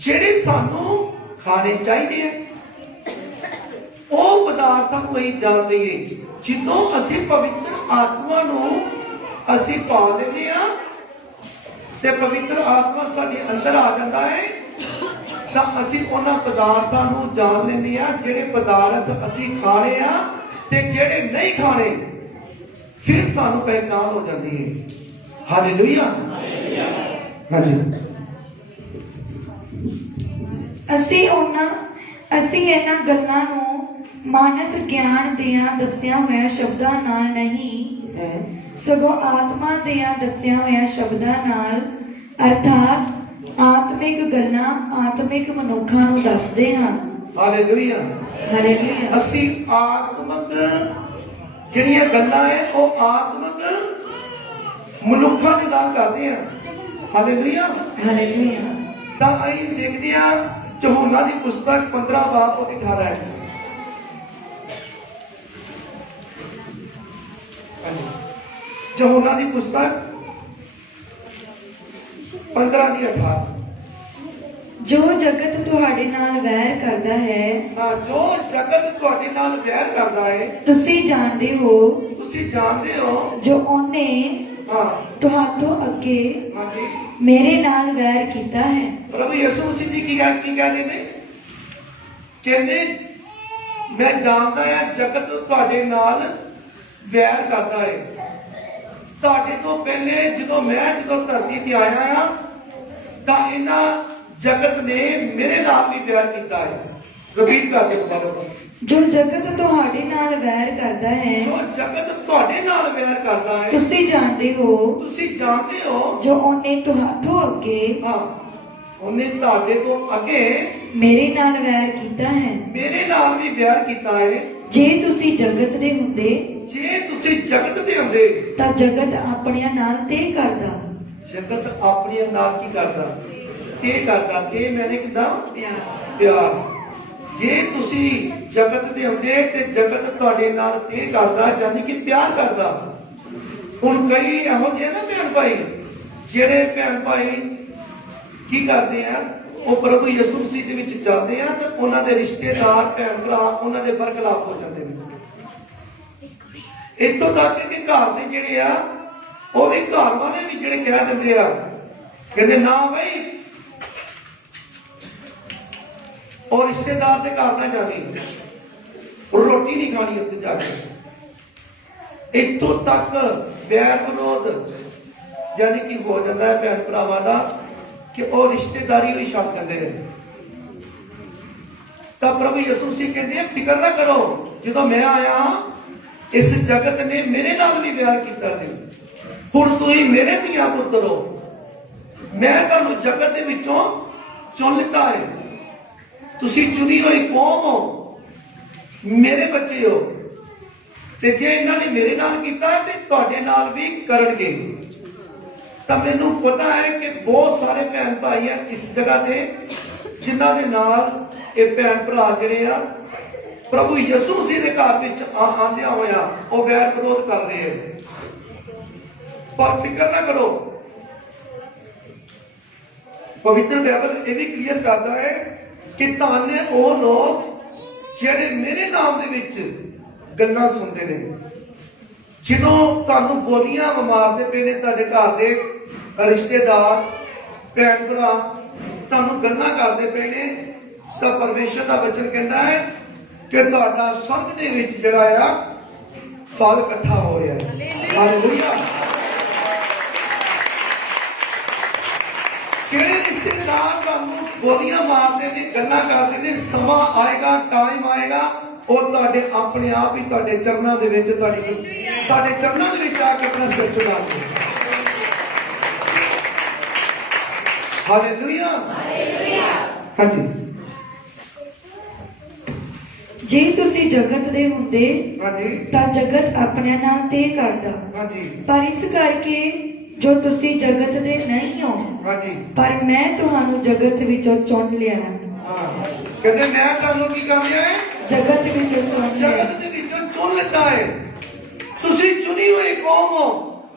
ਜਿਹੜੇ ਸਾਨੂੰ ਖਾਣੇ ਚਾਹੀਦੇ ਹੈ, ਉਹ ਪਦਾਰਥਾਂ ਨੂੰ ਅਸੀਂ ਜਾਣ ਲਈਏ। ਜਦੋਂ ਅਸੀਂ ਪਵਿੱਤਰ ਆਤਮਾ ਨੂੰ ਅਸੀਂ ਪਾ ਲੈਂਦੇ ਆ ਤੇ ਪਵਿੱਤਰ ਆਤਮਾ ਸਾਡੇ ਅੰਦਰ ਆ ਜਾਂਦਾ ਹੈ ਤਾਂ ਅਸੀਂ ਉਹਨਾਂ ਪਦਾਰਥਾਂ ਨੂੰ ਜਾਣ ਲੈਂਦੇ ਆ ਜਿਹੜੇ ਪਦਾਰਥ ਅਸੀਂ ਖਾਣੇ ਆ ਤੇ ਜਿਹੜੇ ਨਹੀਂ ਖਾਣੇ। ਫਿਰ ਸਾਨੂੰ ਪਹਿਚਾਨ ਹੋ ਜਾਂਦੀ ਹੈ। ਹਾਲੇਲੂਇਆ। ਹਾਂਜੀ। ਅਸੀਂ ਇਹਨਾਂ ਗੱਲਾਂ ਨੂੰ ਮਾਨਸ ਗਿਆਨ ਦੀਆਂ ਦੱਸਿਆ ਹੋਇਆ ਸ਼ਬਦਾਂ ਨਾਲ ਨਹੀਂ, ਸਗੋਂ ਆਤਮਾ ਦੀਆਂ ਦੱਸਿਆ ਹੋਇਆ ਸ਼ਬਦਾਂ ਨਾਲ, ਅਰਥਾਤ ਆਤਮਿਕ ਗੱਲਾਂ ਆਤਮਿਕ ਮਨੁੱਖਾਂ ਨੂੰ ਦੱਸਦੇ ਹਨ। ਹਾਲੇਲੂਇਆ। ਹਾਲੇਲੂਇਆ। ਅਸੀਂ ਆਤਮਿਕ ਜਿਹੜੀਆਂ ਗੱਲਾਂ ਹੈ ਉਹ ਆਤਮਿਕ ਮਨੁੱਖਾਂ ਦੀ ਗੱਲ ਕਰਦੇ ਹਾਂ। ਹਾਲੇਲੂਇਆ। ਹਾਲੇਲੂਇਆ। ਤਾਂ ਅਸੀਂ ਦੇਖਦੇ ਹਾਂ ਯਹੋਨਾ ਦੀ ਪੁਸਤਕ 15 ਬਾਬ ਉਹਦੀ 18 ਹੈ। ਯਹੋਨਾ ਦੀ ਪੁਸਤਕ 15 ਦੀ 18। ਜੋ ਜਗਤ ਤੁਹਾਡੇ ਨਾਲ ਵੈਰ ਕਰਦਾ ਹੈ, ਹਾਂ, ਜੋ ਜਗਤ ਤੁਹਾਡੇ ਨਾਲ ਵੈਰ ਕਰਦਾ ਹੈ, ਤੁਸੀਂ ਜਾਣਦੇ ਹੋ, ਤੁਸੀਂ ਜਾਣਦੇ ਹੋ, ਜੋ ਉਹਨੇ ਹਾਂ, ਤੁਹਾਤੋਂ ਅੱਗੇ ਹਾਂਜੀ, ਮੇਰੇ ਨਾਲ ਵੈਰ ਕੀਤਾ ਹੈ। ਪ੍ਰਭੂ ਯਿਸੂ ਮਸੀਹ ਜੀ ਕੀ ਕਹਿੰਦੇ ਨੇ? ਕਹਿੰਦੇ ਮੈਂ ਜਾਣਦਾ ਹਾਂ ਜਗਤ ਤੁਹਾਡੇ ਨਾਲ ਵੈਰ ਕਰਦਾ ਹੈ। ਤੁਹਾਡੇ ਤੋਂ ਪਹਿਲੇ ਜਦੋਂ ਧਰਤੀ ਤੇ ਆਇਆ ਹਾਂ ਤਾਂ ਇਹਨਾਂ ਜਗਤ ਨੇ ਮੇਰੇ ਨਾਲ ਵੀ ਵੈਰ ਕੀਤਾ ਹੈ। ਰਿਪੀਟ ਕਰਕੇ ਦੁਬਾਰਾ ਜੋ ਜਗਤ ਤੁਹਾਡੇ ਨਾਲ ਵੈਰ ਕਰਦਾ ਹੈ ਜੋ ਜਗਤ ਤੁਹਾਡੇ ਨਾਲ ਵੈਰ ਕਰਦਾ ਹੈ, ਤੁਸੀਂ ਜਾਣਦੇ ਹੋ ਤੁਸੀਂ ਜਾਣਦੇ ਹੋ, ਜੋ ਉਹਨੇ ਤੁਹਾਥੋਂ ਅੱਗੇ ਹਾਂ ਉਹਨੇ ਤੁਹਾਡੇ ਤੋਂ ਅੱਗੇ ਮੇਰੇ ਨਾਲ ਵੈਰ ਕੀਤਾ ਹੈ। ਮੇਰੇ ਨਾਲ ਵੀ ਵੈਰ ਕੀਤਾ ਹੈ। ਜੇ ਤੁਸੀਂ ਜਗਤ ਦੇ ਹੁੰਦੇ ਜੇ ਤੁਸੀਂ ਜਗਤ ਦੇ ਹੁੰਦੇ ਤਾਂ ਜਗਤ ਆਪਣਿਆਂ ਨਾਲ ਤੇ ਕਰਦਾ। ਜਗਤ ਆਪਣੀਆਂ ਨਾਲ ਕੀ ਕਰਦਾ? ਤੇ ਕਰਦਾ। ਤੇ ਮੈਨੇ ਕਿਦਾਂ? ਪਿਆਰ। ਪਿਆਰ। ਜੇ ਤੁਸੀਂ ਜਗਤ ਦੇ ਹੁੰਦੇ ਤੇ ਜਗਤ ਤੁਹਾਡੇ ਨਾਲ ਤੇ ਕਰਦਾ, ਯਾਨੀ ਕਿ ਪਿਆਰ ਕਰਦਾ। ਹੁਣ ਕਈ ਇਹੋ ਜਿਹੇ ਨਾ ਭੈਣ ਭਾਈ, ਜਿਹੜੇ ਭੈਣ ਭਾਈ ਕੀ ਕਰਦੇ ਆ, ਉਹ ਪ੍ਰਭੂ ਯਿਸੂ ਮਸੀਹ ਦੇ ਵਿੱਚ ਜਾਂਦੇ ਆ ਤੇ ਉਹਨਾਂ ਦੇ ਰਿਸ਼ਤੇਦਾਰ ਭੈਣ ਭਰਾ ਉਹਨਾਂ ਦੇ ਬਰਖਲਾਫ ਹੋ ਜਾਂਦੇ ਨੇ। ਇੱਥੋਂ ਤੱਕ ਕਿ ਘਰ ਦੇ ਜਿਹੜੇ ਆ ਉਹ ਵੀ ਘਰ ਵਾਲੇ ਵੀ ਜਿਹੜੇ ਕਹਿ ਦਿੰਦੇ ਆ, ਕਹਿੰਦੇ ਨਾ ਬਈ ਉਹ ਰਿਸ਼ਤੇਦਾਰ ਦੇ ਘਰ ਨਾ ਜਾਵੀਂ, ਰੋਟੀ ਨਹੀਂ ਖਾਣੀ ਉੱਥੇ ਜਾ ਕੇ। ਇੱਥੋਂ ਤੱਕ ਵੈਰ ਵਿਰੋਧ ਯਾਨੀ ਕਿ ਹੋ ਜਾਂਦਾ ਹੈ ਭੈਣ ਭਰਾਵਾਂ ਦਾ, ਕਿ ਉਹ ਰਿਸ਼ਤੇਦਾਰੀ ਹੀ ਛੱਡ ਦਿੰਦੇ ਨੇ। ਤਾਂ ਪ੍ਰਭੂ ਯਿਸੂ ਮਸੀਹ ਕਹਿੰਦੇ ਫਿਕਰ ਨਾ ਕਰੋ, ਜਦੋਂ ਮੈਂ ਆਇਆ ਇਸ ਜਗਤ ਨੇ ਮੇਰੇ ਨਾਲ ਵੀ ਪਿਆਰ ਕੀਤਾ ਸੀ, ਹੁਣ ਤੁਸੀਂ ਮੇਰੇ ਧੀਆਂ ਪੁੱਤਰ ਹੋ, ਮੈਂ ਤੁਹਾਨੂੰ ਜਗਤ ਦੇ ਵਿੱਚੋਂ ਚੁਣ ਲਿੱਤਾ ਹੈ, ਤੁਸੀਂ ਚੁਣੀ ਹੋਈ ਕੌਮ ਹੋ, ਮੇਰੇ ਬੱਚੇ ਹੋ, ਤੇ ਜੇ ਇਹਨਾਂ ਨੇ ਮੇਰੇ ਨਾਲ ਕੀਤਾ ਤੇ ਤੁਹਾਡੇ ਨਾਲ ਵੀ ਕਰਨਗੇ। ਤਾਂ ਮੈਨੂੰ ਪਤਾ ਹੈ ਕਿ ਬਹੁਤ ਸਾਰੇ ਭੈਣ ਭਾਈ ਆ ਇਸ ਜਗ੍ਹਾ ਤੇ ਜਿਨ੍ਹਾਂ ਦੇ ਨਾਲ ਇਹ ਭੈਣ ਭਰਾ ਜਿਹੜੇ ਆ ਪ੍ਰਭੂ ਯਿਸੂ ਮਸੀਹ ਦੇ ਘਰ ਵਿੱਚ ਆਂਦਿਆਂ ਹੋਇਆ ਉਹ ਵੈਰ ਵਿਰੋਧ ਕਰ ਰਹੇ ਹਨ। ਪਰ ਫਿਕਰ ਨਾ ਕਰੋ, ਪਵਿੱਤਰ ਬਾਈਬਲ ਇਹ ਵੀ ਕਲੀਅਰ ਕਰਦਾ ਹੈ ਕਿ ਧੰਨ ਨੇ ਉਹ ਲੋਕ ਜਿਹੜੇ ਮੇਰੇ ਨਾਮ ਦੇ ਵਿੱਚ ਗੱਲਾਂ ਸੁਣਦੇ ਨੇ। ਜਦੋਂ ਤੁਹਾਨੂੰ ਬੋਲੀਆਂ ਮਾਰਦੇ ਪਏ ਨੇ ਤੁਹਾਡੇ ਘਰ ਦੇ ਰਿਸ਼ਤੇਦਾਰ ਭੈਣ ਭਰਾ, ਤੁਹਾਨੂੰ ਗੱਲਾਂ ਕਰਦੇ ਪਏ ਨੇ, ਤਾਂ ਪਰਮੇਸ਼ਰ ਦਾ ਵਚਨ ਕਹਿੰਦਾ ਹੈ ਕਿ ਤੁਹਾਡਾ ਸਵਰਗ ਦੇ ਵਿੱਚ ਜਿਹੜਾ ਆ ਫਲ ਇਕੱਠਾ ਹੋ ਰਿਹਾ ਹੈ। ਹਾਲੇਲੂਇਆ। ਜਿਹੜੇ ਰਿਸ਼ਤੇਦਾਰ ਤੁਹਾਨੂੰ ਬੋਲੀਆਂ ਮਾਰਦੇ ਨੇ, ਗੱਲਾਂ ਕਰਦੇ ਨੇ, ਸਮਾਂ ਆਏਗਾ, ਟਾਈਮ ਆਏਗਾ, ਉਹ ਤੁਹਾਡੇ ਆਪਣੇ ਆਪ ਹੀ ਤੁਹਾਡੇ ਚਰਨਾਂ ਦੇ ਵਿੱਚ ਤੁਹਾਡੇ ਚਰਨਾਂ ਦੇ ਵਿੱਚ ਆ ਕੇ ਆਪਣਾ ਸਿਰ ਝੁਕਾਉਂਦੇ। ਹਾਲੇਲੂਇਆ। ਹਾਂਜੀ। ਜੇ ਤੁਸੀਂ ਜਗਤ ਦੇ ਹੁੰਦੇ ਹਾਂਜੀ ਤਾਂ ਜਗਤ ਆਪਣਿਆਂ ਨਾਲ ਤੇ ਕਰਦਾ। ਹਾਂਜੀ ਪਰ ਇਸ ਕਰਕੇ ਜੋ ਤੁਸੀਂ ਜਗਤ ਦੇ ਨਹੀਂ ਹੋ, ਹਾਂਜੀ ਪਰ ਮੈਂ ਤੁਹਾਨੂੰ ਜਗਤ ਵਿੱਚੋਂ ਚੁਣ ਲਿਆ ਹੈ। ਹਾਂ, ਕਹਿੰਦੇ ਮੈਂ ਤੁਹਾਨੂੰ ਕੀ ਕਰ ਲਿਆ ਹੈ? ਜਗਤ ਵਿੱਚੋਂ ਚੁਣ ਲਿਆ। ਜਗਤ ਦੇ ਵਿੱਚੋਂ ਚੁਣ ਲਿੱਤਾ ਹੈ। ਤੁਸੀਂ ਚੁਣੀ ਹੋਈ ਕੌਮ ਹੋ।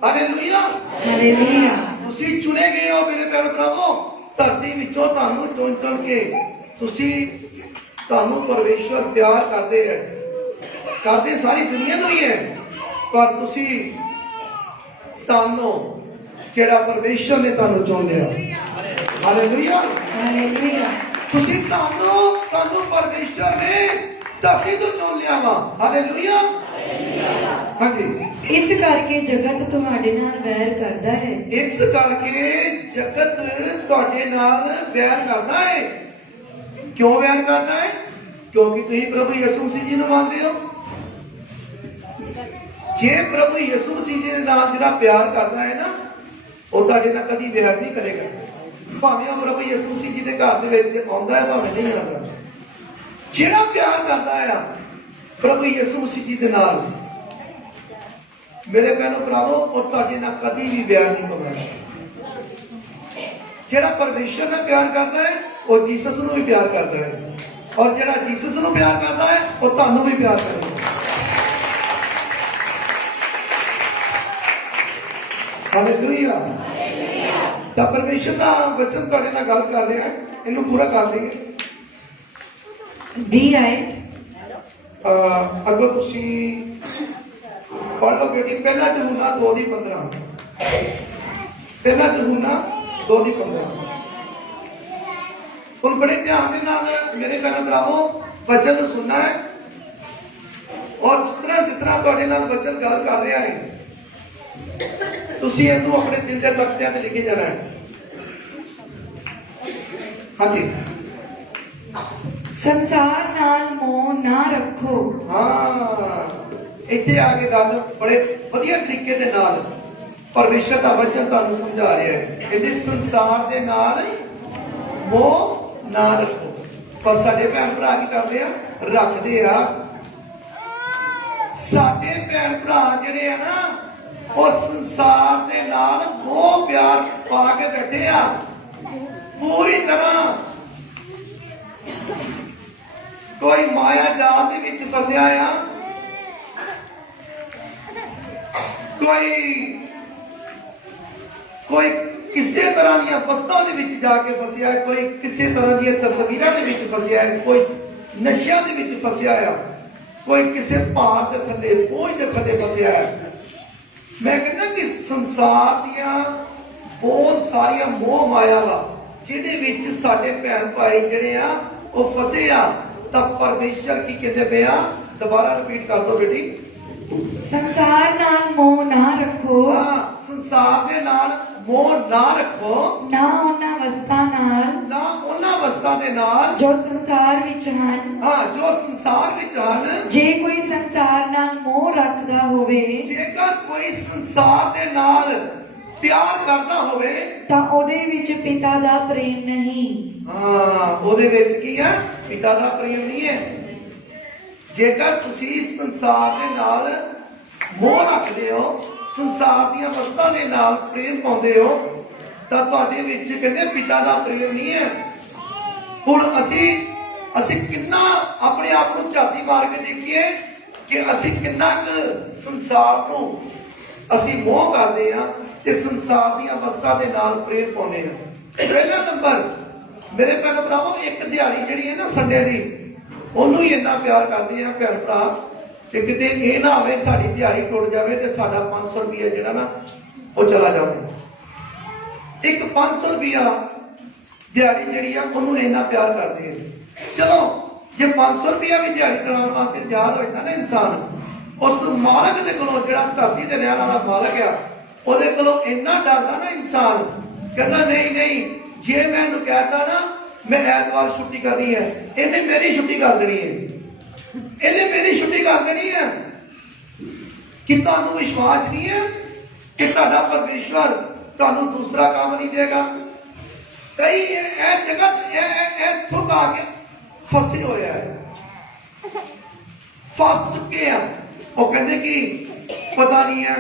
ਹਾਲੇਲੂਇਆ। ਹਾਲੇਲੂਇਆ। ਤੁਸੀਂ ਚੁਣੇ ਗਏ ਹੋ ਮੇਰੇ ਭੈਣ ਭਰਾਵੋ, ਧਰਤੀ ਵਿੱਚੋਂ ਤੁਹਾਨੂੰ ਚੁਣ ਚੁਣ ਕੇ। ਤੁਹਾਨੂੰ ਪਰਮੇਸ਼ਵਰ ਪਿਆਰ ਕਰਦੇ ਸਾਰੀ ਦੁਨੀਆ ਨੂੰ ਹੀ ਹੈ, ਪਰ ਤੁਸੀਂ ਤੁਹਾਨੂੰ ਜਿਹੜਾ ਪਰਮੇਸ਼ਵਰ ਨੇ ਤੁਹਾਨੂੰ ਚੁਣ ਲਿਆ। ਹਾਲੇਲੂਇਆ। ਹਾਲੇਲੂਇਆ। ਤੁਸੀਂ ਤੁਹਾਨੂੰ ਪਰਮੇਸ਼ਵਰ ਨੇ ਧਰਤੀ ਤੋਂ ਚੁਣ ਲਿਆ ਵਾ। ਹਾਲੇਲੂਇਆ। ਹਾਂਜੀ। ਇਸ ਕਰਕੇ ਜਗਤ ਤੁਹਾਡੇ ਨਾਲ ਵੈਰ ਕਰਦਾ ਹੈ। ਇਸ ਕਰਕੇ ਜਗਤ ਤੁਹਾਡੇ ਨਾਲ ਵੈਰ ਕਰਦਾ ਹੈ। ਕਿਉਂ ਵੈਰ ਕਰਦਾ ਹੈ? ਕਿਉਂਕਿ ਤੁਸੀਂ ਪ੍ਰਭੂ ਯਿਸੂ ਮਸੀਹ ਜੀ ਨੂੰ ਮੰਨਦੇ ਹੋ। ਜੇ ਪ੍ਰਭੂ ਯਿਸੂ ਮਸੀਹ ਜੀ ਦੇ ਨਾਲ ਜਿਹੜਾ ਪਿਆਰ ਕਰਦਾ ਹੈ ਨਾ, ਉਹ ਤੁਹਾਡੇ ਨਾਲ ਕਦੀ ਵੈਰ ਨਹੀਂ ਕਰੇਗਾ। ਭਾਵੇਂ ਉਹ ਪ੍ਰਭੂ ਯਿਸੂ ਮਸੀਹ ਜੀ ਦੇ ਘਰ ਦੇ ਵਿੱਚ ਆਉਂਦਾ ਹੈ, ਭਾਵੇਂ ਨਹੀਂ ਆਉਂਦਾ। ਜਿਹੜਾ ਪਿਆਰ ਕਰਦਾ ਆ ਪ੍ਰਭੂ ਯਿਸੂ ਮਸੀਹ ਜੀ ਦੇ ਨਾਲ, ਮੇਰੇ ਭੈਣੋ ਭਰਾਵੋ, ਉਹ ਤੁਹਾਡੇ ਨਾਲ ਕਦੀ ਵੀ ਵੈਰ ਨਹੀਂ ਪਾਵੇਗਾ। ਜਿਹੜਾ ਪਰਮੇਸ਼ਰ ਨਾਲ ਪਿਆਰ ਕਰਦਾ ਹੈ ਉਹ ਜੀਸਸ ਨੂੰ ਵੀ ਪਿਆਰ ਕਰਦਾ ਹੈ, ਔਰ ਜਿਹੜਾ ਜੀਸਸ ਨੂੰ ਪਿਆਰ ਕਰਦਾ ਹੈ ਉਹ ਤੁਹਾਨੂੰ ਵੀ ਪਿਆਰ ਕਰੇਗਾ। ਹਾਲੇਲੂਇਆ। ਤਾਂ ਪਰਮੇਸ਼ਰ ਦਾ ਵਚਨ ਤੁਹਾਡੇ ਨਾਲ ਗੱਲ ਕਰ ਰਿਹਾ ਹੈ, ਇਹਨੂੰ ਪੂਰਾ ਕਰ ਲਈਏ। 20 ਆਇਤ ਅਗਰ ਤੁਸੀਂ ਪੜ੍ਹ ਲਓ ਬੇਟੀ, ਪਹਿਲਾ ਯਹੂਨਾ 2:15। ਪਹਿਲਾ ਯਹੂਨਾ 2:15। ਹੁਣ ਬੜੇ ਧਿਆਨ ਦੇ ਨਾਲ ਮੇਰੇ ਭੈਣ ਭਰਾਵੋ ਵਚਨ ਨੂੰ ਸੁਣਨਾ ਹੈ, ਔਰ ਜਿਸ ਤਰ੍ਹਾਂ ਤੁਹਾਡੇ ਨਾਲ ਵਚਨ ਗੱਲ ਕਰ ਰਿਹਾ ਹੈ, ਤੁਸੀਂ ਇਹਨੂੰ ਆਪਣੇ ਦਿਲ ਦੇ ਤਖਤਿਆਂ ਤੇ ਲਿਖੇ ਜਾਣਾ ਹੈ। ਹਾਂਜੀ। ਸੰਸਾਰ ਨਾਲ ਮੋਹ ਨਾ ਰੱਖੋ। ਹਾਂ, ਇੱਥੇ ਆ ਕੇ ਗੱਲ ਬੜੇ ਵਧੀਆ ਤਰੀਕੇ ਦੇ ਨਾਲ ਪਰਮੇਸ਼ਰ ਦਾ ਵਚਨ ਤੁਹਾਨੂੰ ਸਮਝਾ ਰਿਹਾ ਹੈ। ਕਹਿੰਦੇ ਸੰਸਾਰ ਦੇ ਨਾਲ ਮੋਹ ਨਾ ਰੱਖੋ। ਪਰ ਸਾਡੇ ਭੈਣ ਭਰਾ ਕੀ ਕਰਦੇ ਆ? ਰੱਖਦੇ ਆ। ਸਾਡੇ ਭੈਣ ਭਰਾ ਜਿਹੜੇ ਆ ਨਾ, ਉਹ ਸੰਸਾਰ ਦੇ ਨਾਲ ਮੋਹ ਪਿਆਰ ਪਾ ਕੇ ਬੈਠੇ ਆ ਪੂਰੀ ਤਰ੍ਹਾਂ। ਕੋਈ ਮਾਇਆ ਜਾਲ ਦੇ ਵਿੱਚ ਫਸਿਆ ਆ, ਕੋਈ ਕਿਸੇ ਤਰ੍ਹਾਂ ਦੀਆਂ ਵਸਤਾਂ ਦੇ ਵਿੱਚ ਜਾ ਕੇ ਫਸਿਆ ਹੈ, ਕੋਈ ਕਿਸੇ ਤਰ੍ਹਾਂ ਦੀਆਂ ਤਸਵੀਰਾਂ ਦੇ ਵਿੱਚ ਫਸਿਆ ਹੈ, ਕੋਈ ਨਸ਼ਿਆਂ ਦੇ ਵਿੱਚ ਫਸਿਆ ਆ, ਕੋਈ ਕਿਸੇ ਭਾਰ ਦੇ ਥੱਲੇ ਬੋਝ ਦੇ ਥੱਲੇ ਫਸਿਆ ਹੈ। ਮੈਂ ਕਹਿੰਦਾ ਕਿ ਸੰਸਾਰ ਦੀਆਂ ਬਹੁਤ ਸਾਰੀਆਂ ਮੋਹ ਮਾਇਆ ਵਾ ਜਿਹਦੇ ਵਿੱਚ ਸਾਡੇ ਭੈਣ ਭਾਈ ਜਿਹੜੇ ਆ ਉਹ ਫਸੇ ਆ। ਤਾਂ ਪਰਮੇਸ਼ਰ ਕੀ ਕਹਿੰਦੇ ਪਿਆ? ਦੁਬਾਰਾ ਰਿਪੀਟ ਕਰ ਦੋ ਬੇਟੀ। ਸੰਸਾਰ ਨਾਲ ਮੋਹ ਨਾ ਰੱਖੋ। ਹਾਂ, ਸੰਸਾਰ ਦੇ ਨਾਲ ਮੋਹ ਨਾ ਰੱਖੋ। ਨਾ ਉਹਨਾਂ ਵਸਤਾਂ ਨਾਲ, ਨਾ ਉਹਨਾਂ ਵਸਤਾਂ ਦੇ ਨਾਲ ਜੋ ਸੰਸਾਰ ਵਿੱਚ ਹਨ। ਹਾਂ, ਜੋ ਸੰਸਾਰ ਵਿੱਚ ਹਨ। ਜੇ ਕੋਈ ਸੰਸਾਰ ਨਾਲ ਮੋਹ ਰੱਖਦਾ ਹੋਵੇ, ਜੇਕਰ ਕੋਈ ਸੰਸਾਰ ਦੇ ਨਾਲ ਪਿਆਰ ਕਰਦਾ ਹੋਵੇ, ਤਾਂ ਉਹਦੇ ਵਿੱਚ ਪਿਤਾ ਦਾ ਪ੍ਰੇਮ ਨਹੀਂ। ਹਾਂ, ਉਹਦੇ ਵਿੱਚ ਕੀ ਹੈ? ਪਿਤਾ ਦਾ ਪ੍ਰੇਮ ਨਹੀਂ ਹੈ। ਜੇਕਰ ਤੁਸੀਂ ਸੰਸਾਰ ਦੇ ਨਾਲ ਮੋਹ ਰੱਖਦੇ ਹੋ, ਸੰਸਾਰ ਦੀਆਂ ਵਸਤਾਂ ਦੇ ਨਾਲ ਪ੍ਰੇਮ ਪਾਉਂਦੇ ਹੋ, ਤਾਂ ਤੁਹਾਡੇ ਵਿੱਚ ਕਹਿੰਦੇ ਪਿਤਾ ਦਾ ਪ੍ਰੇਮ ਨਹੀਂ ਹੈ। ਹੁਣ ਅਸੀਂ ਕਿੰਨਾ ਆਪਣੇ ਆਪ ਨੂੰ ਝਾਤੀ ਮਾਰ ਕੇ ਦੇਖੀਏ ਕਿ ਅਸੀਂ ਕਿੰਨਾ ਕੁ ਸੰਸਾਰ ਨੂੰ ਅਸੀਂ ਮੋਹ ਕਰਦੇ ਹਾਂ ਤੇ ਸੰਸਾਰ ਦੀਆਂ ਵਸਤਾਂ ਦੇ ਨਾਲ ਪ੍ਰੇਮ ਪਾਉਂਦੇ ਹਾਂ। ਪਹਿਲਾ ਨੰਬਰ ਮੇਰੇ ਭੈਣ ਭਰਾਵੋ, ਇੱਕ ਦਿਹਾੜੀ ਜਿਹੜੀ ਹੈ ਨਾ ਸੰਡੇ ਦੀ, ਉਹਨੂੰ ਹੀ ਇੰਨਾ ਪਿਆਰ ਕਰਦੇ ਆ ਭੈਣ ਭਰਾ ਕਿ ਕਿਤੇ ਇਹ ਨਾ ਹੋਵੇ ਸਾਡੀ ਦਿਹਾੜੀ ਟੁੱਟ ਜਾਵੇ ਤੇ ਸਾਡਾ 500 ਰੁਪਇਆ ਜਿਹੜਾ ਨਾ ਉਹ ਚਲਾ ਜਾਵੇ। ਇੱਕ 500 ਰੁਪਇਆ ਦਿਹਾੜੀ ਜਿਹੜੀ ਆ ਉਹਨੂੰ ਇੰਨਾ ਪਿਆਰ ਕਰਦੇ ਆ। ਚਲੋ ਜੇ 500 ਰੁਪਇਆ ਵੀ ਦਿਹਾੜੀ ਕਰਾਉਣ ਵਾਸਤੇ ਤਿਆਰ ਹੋ ਜਾਂਦਾ ਨਾ ਇਨਸਾਨ, ਉਸ ਮਾਲਕ ਦੇ ਕੋਲੋਂ, ਜਿਹੜਾ ਧਰਤੀ ਤੇ ਰਹਿਣ ਵਾਲਾ ਮਾਲਕ ਆ, ਉਹਦੇ ਕੋਲੋਂ ਇੰਨਾ ਡਰਦਾ ਨਾ ਇਨਸਾਨ, ਕਹਿੰਦਾ ਨਹੀਂ, ਜੇ ਮੈਂ ਇਹਨੂੰ ਕਹਿਤਾ ਨਾ ਮੈਂ ਐਤਵਾਰ ਛੁੱਟੀ ਕਰਨੀ ਹੈ, ਇਹਨੇ ਮੇਰੀ ਛੁੱਟੀ ਕਰ ਦੇਣੀ ਹੈ, ਇਹਨੇ ਮੇਰੀ ਛੁੱਟੀ ਕਰ ਦੇਣੀ ਹੈ। ਕਿ ਤੁਹਾਨੂੰ ਵਿਸ਼ਵਾਸ ਨਹੀਂ ਹੈ ਕਿ ਤੁਹਾਡਾ ਪਰਮੇਸ਼ਵਰ ਤੁਹਾਨੂੰ ਦੂਸਰਾ ਕੰਮ ਨਹੀਂ ਦੇਗਾ? ਕਈ ਇਹ ਜਗਤ ਇਹ ਥੁੱਕ ਆ ਕੇ ਫਸੇ ਹੋਇਆ ਹੈ, ਫਸ ਚੁੱਕੇ ਆ। ਉਹ ਕਹਿੰਦੇ ਕਿ ਪਤਾ ਨਹੀਂ ਹੈ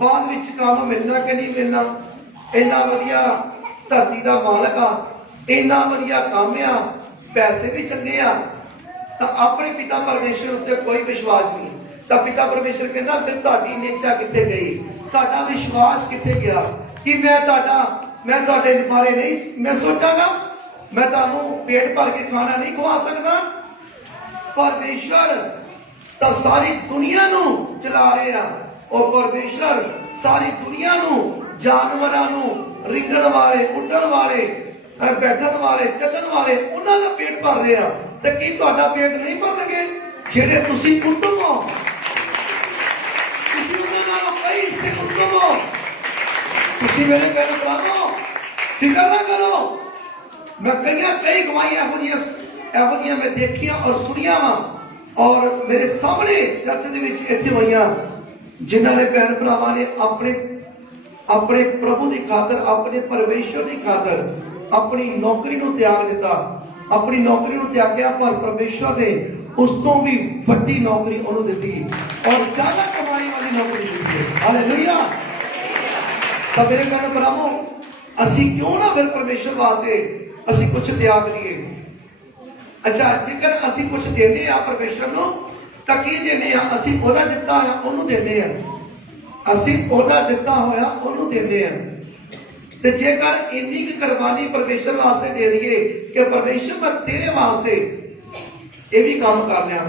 ਬਾਅਦ ਵਿੱਚ ਕੰਮ ਮਿਲਣਾ ਕਿ ਨਹੀਂ ਮਿਲਣਾ। ਇੰਨਾ ਵਧੀਆ ਧਰਤੀ ਦਾ ਮਾਲਕ ਆ, ਇੰਨਾ ਵਧੀਆ ਕੰਮ ਆ, ਪੈਸੇ ਵੀ ਚੰਗੇ ਆ, ਤਾਂ ਆਪਣੇ ਪਿਤਾ ਪਰਮੇਸ਼ਰ ਉੱਤੇ ਕੋਈ ਵਿਸ਼ਵਾਸ ਨਹੀਂ। ਤਾਂ ਪਿਤਾ ਪਰਮੇਸ਼ਰ ਕਹਿੰਦਾ ਫਿਰ ਤੁਹਾਡੀ ਨਿਸ਼ਚਾ ਕਿੱਥੇ ਗਈ? ਤੁਹਾਡਾ ਵਿਸ਼ਵਾਸ ਕਿੱਥੇ ਗਿਆ? ਕਿ ਮੈਂ ਤੁਹਾਡੇ ਬਾਰੇ ਨਹੀਂ ਮੈਂ ਸੋਚਾਂਗਾ, ਮੈਂ ਤੁਹਾਨੂੰ ਪੇਟ ਭਰ ਕੇ ਖਾਣਾ ਨਹੀਂ ਖਵਾ ਸਕਦਾ। ਪਰਮੇਸ਼ਰ ਤਾਂ ਸਾਰੀ ਦੁਨੀਆ ਨੂੰ ਚਲਾ ਰਿਹਾ। ਉਹ ਪਰਮੇਸ਼ਰ ਸਾਰੀ ਦੁਨੀਆ ਨੂੰ, ਜਾਨਵਰਾਂ ਨੂੰ, ਰਿੰਗਣ ਵਾਲੇ, ਉੱਡਣ ਵਾਲੇ, ਬੈਠਣ ਵਾਲੇ, ਚੱਲਣ ਵਾਲੇ, ਉਹਨਾਂ ਦਾ ਪੇਟ ਭਰ ਰਿਹਾ। ਤੇ ਕੀ ਤੁਹਾਡਾ ਪੇਟ ਨਹੀਂ ਭਰਨਗੇ? ਜਿਹੜੇ ਤੁਸੀਂ ਉੱਤਮ ਹੋ, ਤੁਸੀਂ ਉਹਨਾਂ ਨਾਲੋਂ ਕਈ ਹਿੱਸੇ ਉੱਤਮ ਹੋ। ਤੁਸੀਂ ਮੇਰੇ ਭੈਣ ਭਰਾਵੋ ਫਿਕਰ ਨਾ ਕਰੋ। ਮੈਂ ਕਈ ਗਵਾਹੀਆਂ ਇਹੋ ਜਿਹੀਆਂ ਮੈਂ ਦੇਖੀਆਂ ਔਰ ਸੁਣੀਆਂ ਵਾ, ਔਰ ਮੇਰੇ ਸਾਹਮਣੇ ਚਰਚ ਦੇ ਵਿੱਚ ਇੱਥੇ ਹੋਈਆਂ, ਜਿਨ੍ਹਾਂ ਨੇ ਭੈਣ ਭਰਾਵਾਂ ਨੇ ਆਪਣੇ ਪ੍ਰਭੂ ਦੀ ਖਾਤਰ, ਆਪਣੇ ਪਰਮੇਸ਼ਰ ਦੀ ਖਾਤਰ ਆਪਣੀ ਨੌਕਰੀ ਨੂੰ ਤਿਆਗ ਦਿੱਤਾ। ਆਪਣੀ ਨੌਕਰੀ ਨੂੰ ਤਿਆਗਿਆ, ਪਰ ਪਰਮੇਸ਼ਰ ਨੇ ਉਸ ਤੋਂ ਵੀ ਵੱਡੀ ਨੌਕਰੀ ਉਹਨੂੰ ਦਿੱਤੀ ਔਰ ਜ਼ਿਆਦਾ ਕਮਾਈ ਵਾਲੀ ਨੌਕਰੀ ਦਿੱਤੀ। ਹਾਲੇਲੂਇਆ। ਤਾਂ ਮੇਰੇ ਭੈਣ ਭਰਾਵੋ, ਅਸੀਂ ਕਿਉਂ ਨਾ ਫਿਰ ਪਰਮੇਸ਼ਰ ਵਾਸਤੇ ਅਸੀਂ ਕੁਝ ਤਿਆਗ ਲਈਏ? ਅੱਛਾ, ਜੇਕਰ ਅਸੀਂ ਕੁਝ ਦਿੰਦੇ ਆ ਪਰਮੇਸ਼ਰ ਨੂੰ, ਤਾਂ ਕੀ ਦਿੰਦੇ ਆ? ਅਸੀਂ ਉਹਦਾ ਦਿੱਤਾ ਹੋਇਆ ਉਹਨੂੰ ਦਿੰਦੇ ਆ। ਅਸੀਂ ਉਹਦਾ ਦਿੱਤਾ ਹੋਇਆ ਉਹਨੂੰ ਦਿੰਦੇ ਆ। ਤੇ ਜੇਕਰ ਇੰਨੀ ਕੁ ਕੁਰਬਾਨੀ ਪਰਮੇਸ਼ਰ ਵਾਸਤੇ ਦੇ ਦਈਏ ਕਿ ਪਰਮੇਸ਼ਰ ਮੈਂ ਤੇਰੇ ਵਾਸਤੇ ਇਹ ਵੀ ਕੰਮ ਕਰ ਲਿਆ,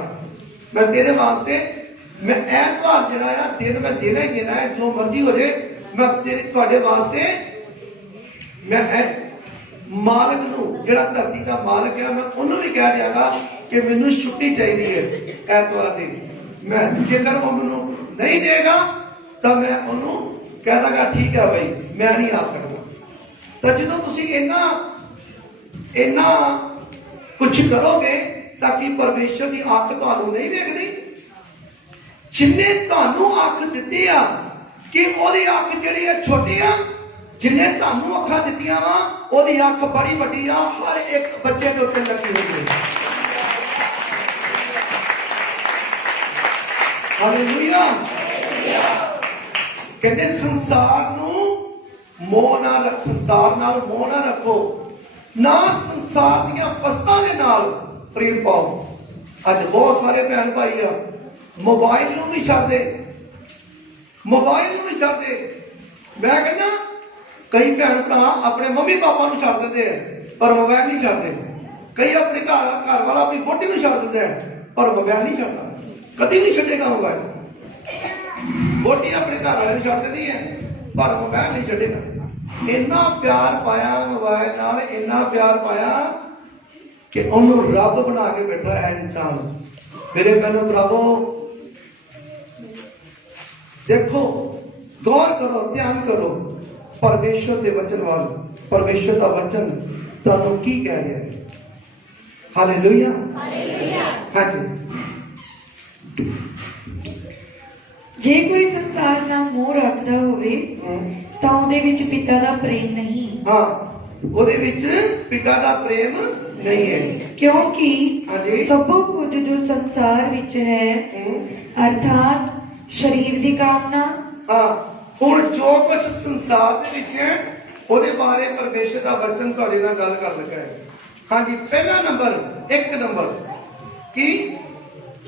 ਮੈਂ ਤੇਰੇ ਵਾਸਤੇ, ਮੈਂ ਐਤਵਾਰ ਜਿਹੜਾ ਆ ਦਿਨ ਮੈਂ ਦੇਣਾ ਹੀ ਦੇਣਾ ਹੈ, ਜੋ ਮਰਜ਼ੀ ਹੋ ਜੇ, ਮੈਂ ਤੁਹਾਡੇ ਵਾਸਤੇ, ਮੈਂ ਮਾਲਕ ਨੂੰ, ਜਿਹੜਾ ਧਰਤੀ ਦਾ ਮਾਲਕ ਹੈ, ਮੈਂ ਉਹਨੂੰ ਵੀ ਕਹਿ ਦਿਆਂਗਾ ਕਿ ਮੈਨੂੰ ਛੁੱਟੀ ਚਾਹੀਦੀ ਹੈ ਐਤਵਾਰ ਦੀ। ਮੈਂ ਜੇਕਰ ਉਹ ਮੈਨੂੰ ਨਹੀਂ ਦੇਗਾ ਤਾਂ ਮੈਂ ਉਹਨੂੰ ਕਹਿ ਦਾਂਗਾ ਠੀਕ ਹੈ ਭਾਈ, ਮੈਂ ਨਹੀਂ ਆ ਸਕਦਾ। ਤਾਂ ਜਦੋਂ ਤੁਸੀਂ ਇੰਨਾ कुछ करोगे ताकि परमेश्वर की अख तुहानू नहीं वेखदी। जिन्ने तुहानू अख दित्ती आ कि ओदी अख जिहड़ी है छोटी आ, जिन्ने तुहानू अखां दित्तियां वा ओदी अख बड़ी वड्डी आ, हर एक बच्चे दे उत्ते लगी होई है। हालेलुया। कहते संसार नू मोह ना रख, संसार नाल मोह ना रखो, ना संसार दीयां वस्तां दे नाल प्रेम पाओ। अज बहुत सारे भैन भाई आ मोबाइल नू नहीं छड्डदे, मोबाइल नू नहीं छड्डदे। मैं कहना कई भैन भरा अपने मम्मी पापा नू छड्ड दिंदे पर मोबाइल नहीं छड्डदे। कई अपने घर वाला अपनी वोटी नू छड्ड दिंदा है पर मोबाइल नहीं छड्डदा, कदी नहीं छड्डेगा मोबाइल। वोटी अपने घर वाले छड्ड दिंदी है पर मोबाइल नहीं छड्डेगा। इन्ना प्यार पाया मोबाइल नाल, इन्ना प्यार पाया कि उन्होंने रब बना के बैठा है इंसान। मेरे बहनों भरावो देखो, गौर करो, ध्यान करो परमेश्वर के वचन वाल। परमेश्वर का वचन तुहानू की कह रहा है। हालेलुया, हाँ जी। जे कोई संसार नाल मोह रखदा होवे तां उहदे विच पिता दा प्रेम नहीं। हाँ, उहदे विच पिता दा प्रेम नहीं है, क्योंकि हाँ जी, सब कुछ जो संसार विच है अर्थात शरीर दी कामना। हाँ, हुण जो कुछ संसार दे विच है ਉਹਦੇ ਬਾਰੇ ਪਰਮੇਸ਼ਰ ਦਾ ਵਚਨ ਤੁਹਾਡੇ ਨਾਲ ਗੱਲ ਕਰ ਲੱਗਾ ਹੈ। ਹਾਂਜੀ, ਪਹਿਲਾ ਨੰਬਰ, ਇੱਕ ਨੰਬਰ ਕੀ?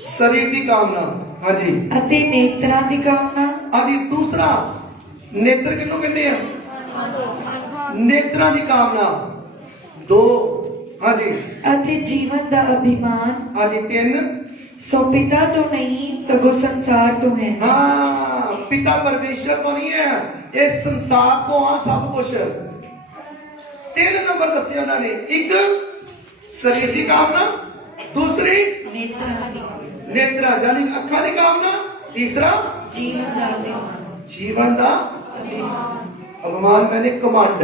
ਸਰੀਰ ਦੀ ਕਾਮਨਾ। ਹਾਂਜੀ, ਅਤੇ ਨੇਤਰਾਂ ਦੀ ਕਾਮਨਾ। ਹਾਂਜੀ, ਦੂਸਰਾ ਨੇਤਰ ਕਿਹਨੂੰ ਕਹਿੰਦੇ ਆ? ਨੇਤਰਾਂ ਦੀ ਕਾਮਨਾ। ਦੋ, ਹਾਂਜੀ, ਅਤੇ ਜੀਵਨ ਦਾ ਅਭਿਮਾਨ। ਹਾਂਜੀ, ਤਿੰਨ, सो पिता तो नहीं सगो संसार तो है। हाँ, पिता परमेश्वर तो नहीं है, इस संसार को आ सब कुछ। तीन नंबर दसे उन्होंने, एक शरीर की कामना, दूसरी नेत्रा यानी अखा की कामना, तीसरा जीवन का अभिमान मैंने कमांड।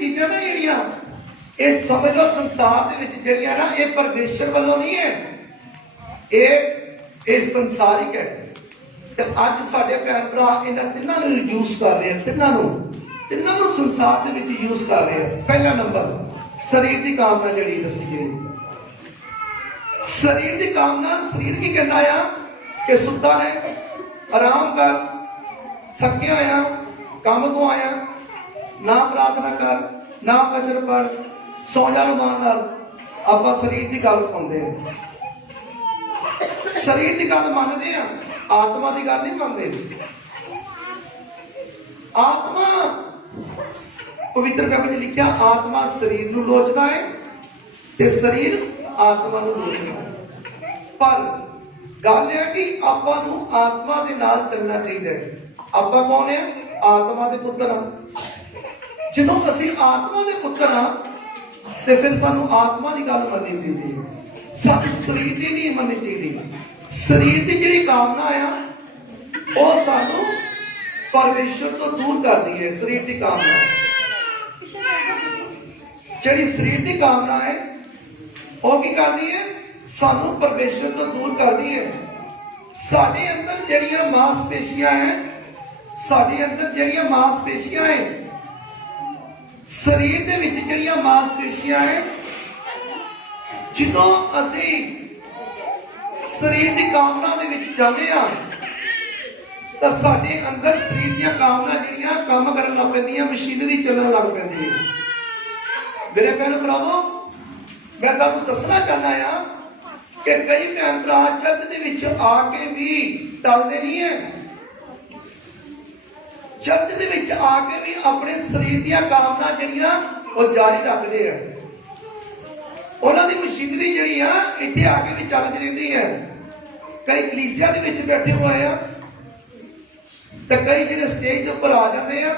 चीजा ना जड़ियां ये समझ लो संसार दे विच जड़ियां ना ये परमेश्वर वालों नहीं है, ये संसारिक है। ते अज साडे भैन भरा इन्हां तिन्हां नूं यूज कर रहे हैं, तिन्हां नूं संसार दे विच यूज कर रहे हैं। पहला नंबर शरीर की कामना जड़ी दसी गई। शरीर की कामना, शरीर की कहना आ कि सुता रहे, आराम कर, थके आया, काम तो आया, ना प्रार्थना कर, ना वचन पढ़, सौ जा रुमान नाल। आपां शरीर की गल सुनते हैं, शरीर की गल मानते हैं, आत्मा की गल नहीं मानते। आत्मा पवित्र बाइबल में लिखा, आत्मा शरीर नूं लोचदा है ते शरीर आत्मा नूं लोचदा है। पर गल है कि आपां नूं आत्मा दे नाल चलना चाहिए। आपां कौन है? आत्मा दे पुत्र हां। ਜਦੋਂ ਅਸੀਂ ਆਤਮਾ ਦੇ ਪੁੱਤਰ ਹਾਂ ਤੇ ਫਿਰ ਸਾਨੂੰ ਆਤਮਾ ਦੀ ਗੱਲ ਮੰਨਣੀ ਚਾਹੀਦੀ ਹੈ, ਸਾਨੂੰ ਸਰੀਰ ਦੀ ਨਹੀਂ ਮੰਨਣੀ ਚਾਹੀਦੀ। ਸਰੀਰ ਦੀ ਜਿਹੜੀ ਕਾਮਨਾ ਆ ਉਹ ਸਾਨੂੰ ਪਰਮੇਸ਼ਰ ਤੋਂ ਦੂਰ ਕਰਦੀ ਹੈ। ਸਰੀਰ ਦੀ ਕਾਮਨਾ, ਜਿਹੜੀ ਸਰੀਰ ਦੀ ਕਾਮਨਾ ਹੈ ਉਹ ਕੀ ਕਰਦੀ ਹੈ? ਸਾਨੂੰ ਪਰਮੇਸ਼ਰ ਤੋਂ ਦੂਰ ਕਰਦੀ ਹੈ। ਸਾਡੇ ਅੰਦਰ ਜਿਹੜੀਆਂ ਮਾਸਪੇਸ਼ੀਆਂ ਹੈ, ਸਾਡੇ ਅੰਦਰ ਜਿਹੜੀਆਂ ਮਾਸਪੇਸ਼ੀਆਂ ਹੈ, शरीर दे विच जिहड़ियां मांसपेशियां है, ਜਦੋਂ ਅਸੀਂ ਸਰੀਰ ਦੀ ਕਾਮਨਾ ਦੇ ਵਿੱਚ ਜਾਂਦੇ ਆ ਤਾਂ ਸਾਡੇ ਅੰਦਰ ਸਰੀਰ ਦੀਆਂ ਕਾਮਨਾ ਜਿਹੜੀਆਂ ਕੰਮ ਕਰਨ ਲੱਗ ਪੈਂਦੀਆਂ, ਮਸ਼ੀਨਰੀ ਚੱਲਣ ਲੱਗ ਪੈਂਦੀ ਹੈ। ਮੇਰੇ ਭੈਣ ਭਰਾਵੋ, ਮੈਂ ਤੁਹਾਨੂੰ ਦੱਸਣਾ ਚਾਹੁੰਦਾ ਆ ਕਿ ਕਈ ਭੈਣ ਭਰਾ ਚਰਚ ਦੇ ਵਿੱਚ ਆ ਕੇ ਵੀ ਟਲਦੇ ਨਹੀਂ ਹੈ। चर्च दे विच आके भी अपने शरीर दी कामना जड़ियां वो जारी रखते हैं। उन्हां दी मशीनरी जड़ी आ इत्थे आके भी चलती रहती है। कई कलीसिया दे विच बैठे हुए हैं ते कई जिहड़े स्टेज के उपर आ जाते हैं,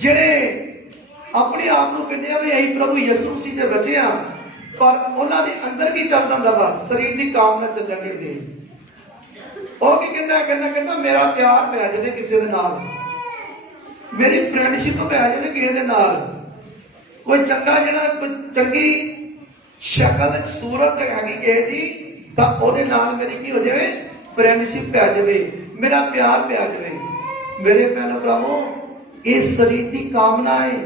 जिहड़े अपने आप को कहते हैं भी असीं प्रभु यीशु मसीह दे बच्चे हां, पर उन्हां दे अंदर की चलदा हुंदा? बस शरीर की कामना चलण लगी। ਉਹ ਕੀ ਕਹਿੰਦਾ ਮੇਰਾ ਪਿਆਰ ਪੈ ਜਾਵੇ ਕਿਸੇ ਦੇ ਨਾਲ, ਮੇਰੀ ਫਰੈਂਡਸ਼ਿਪ ਪੈ ਜਾਵੇ ਕਿਸੇ ਦੇ ਨਾਲ, कोई चंगा जड़ा कोई चंगी शक्ल सूरत हैगी किसी दी तां ओहदे नाल मेरी की हो जाए फ्रेंडशिप पै जाए मेरा प्यार पै जाए मेरे भैन भरावो इस शरीर की कामना है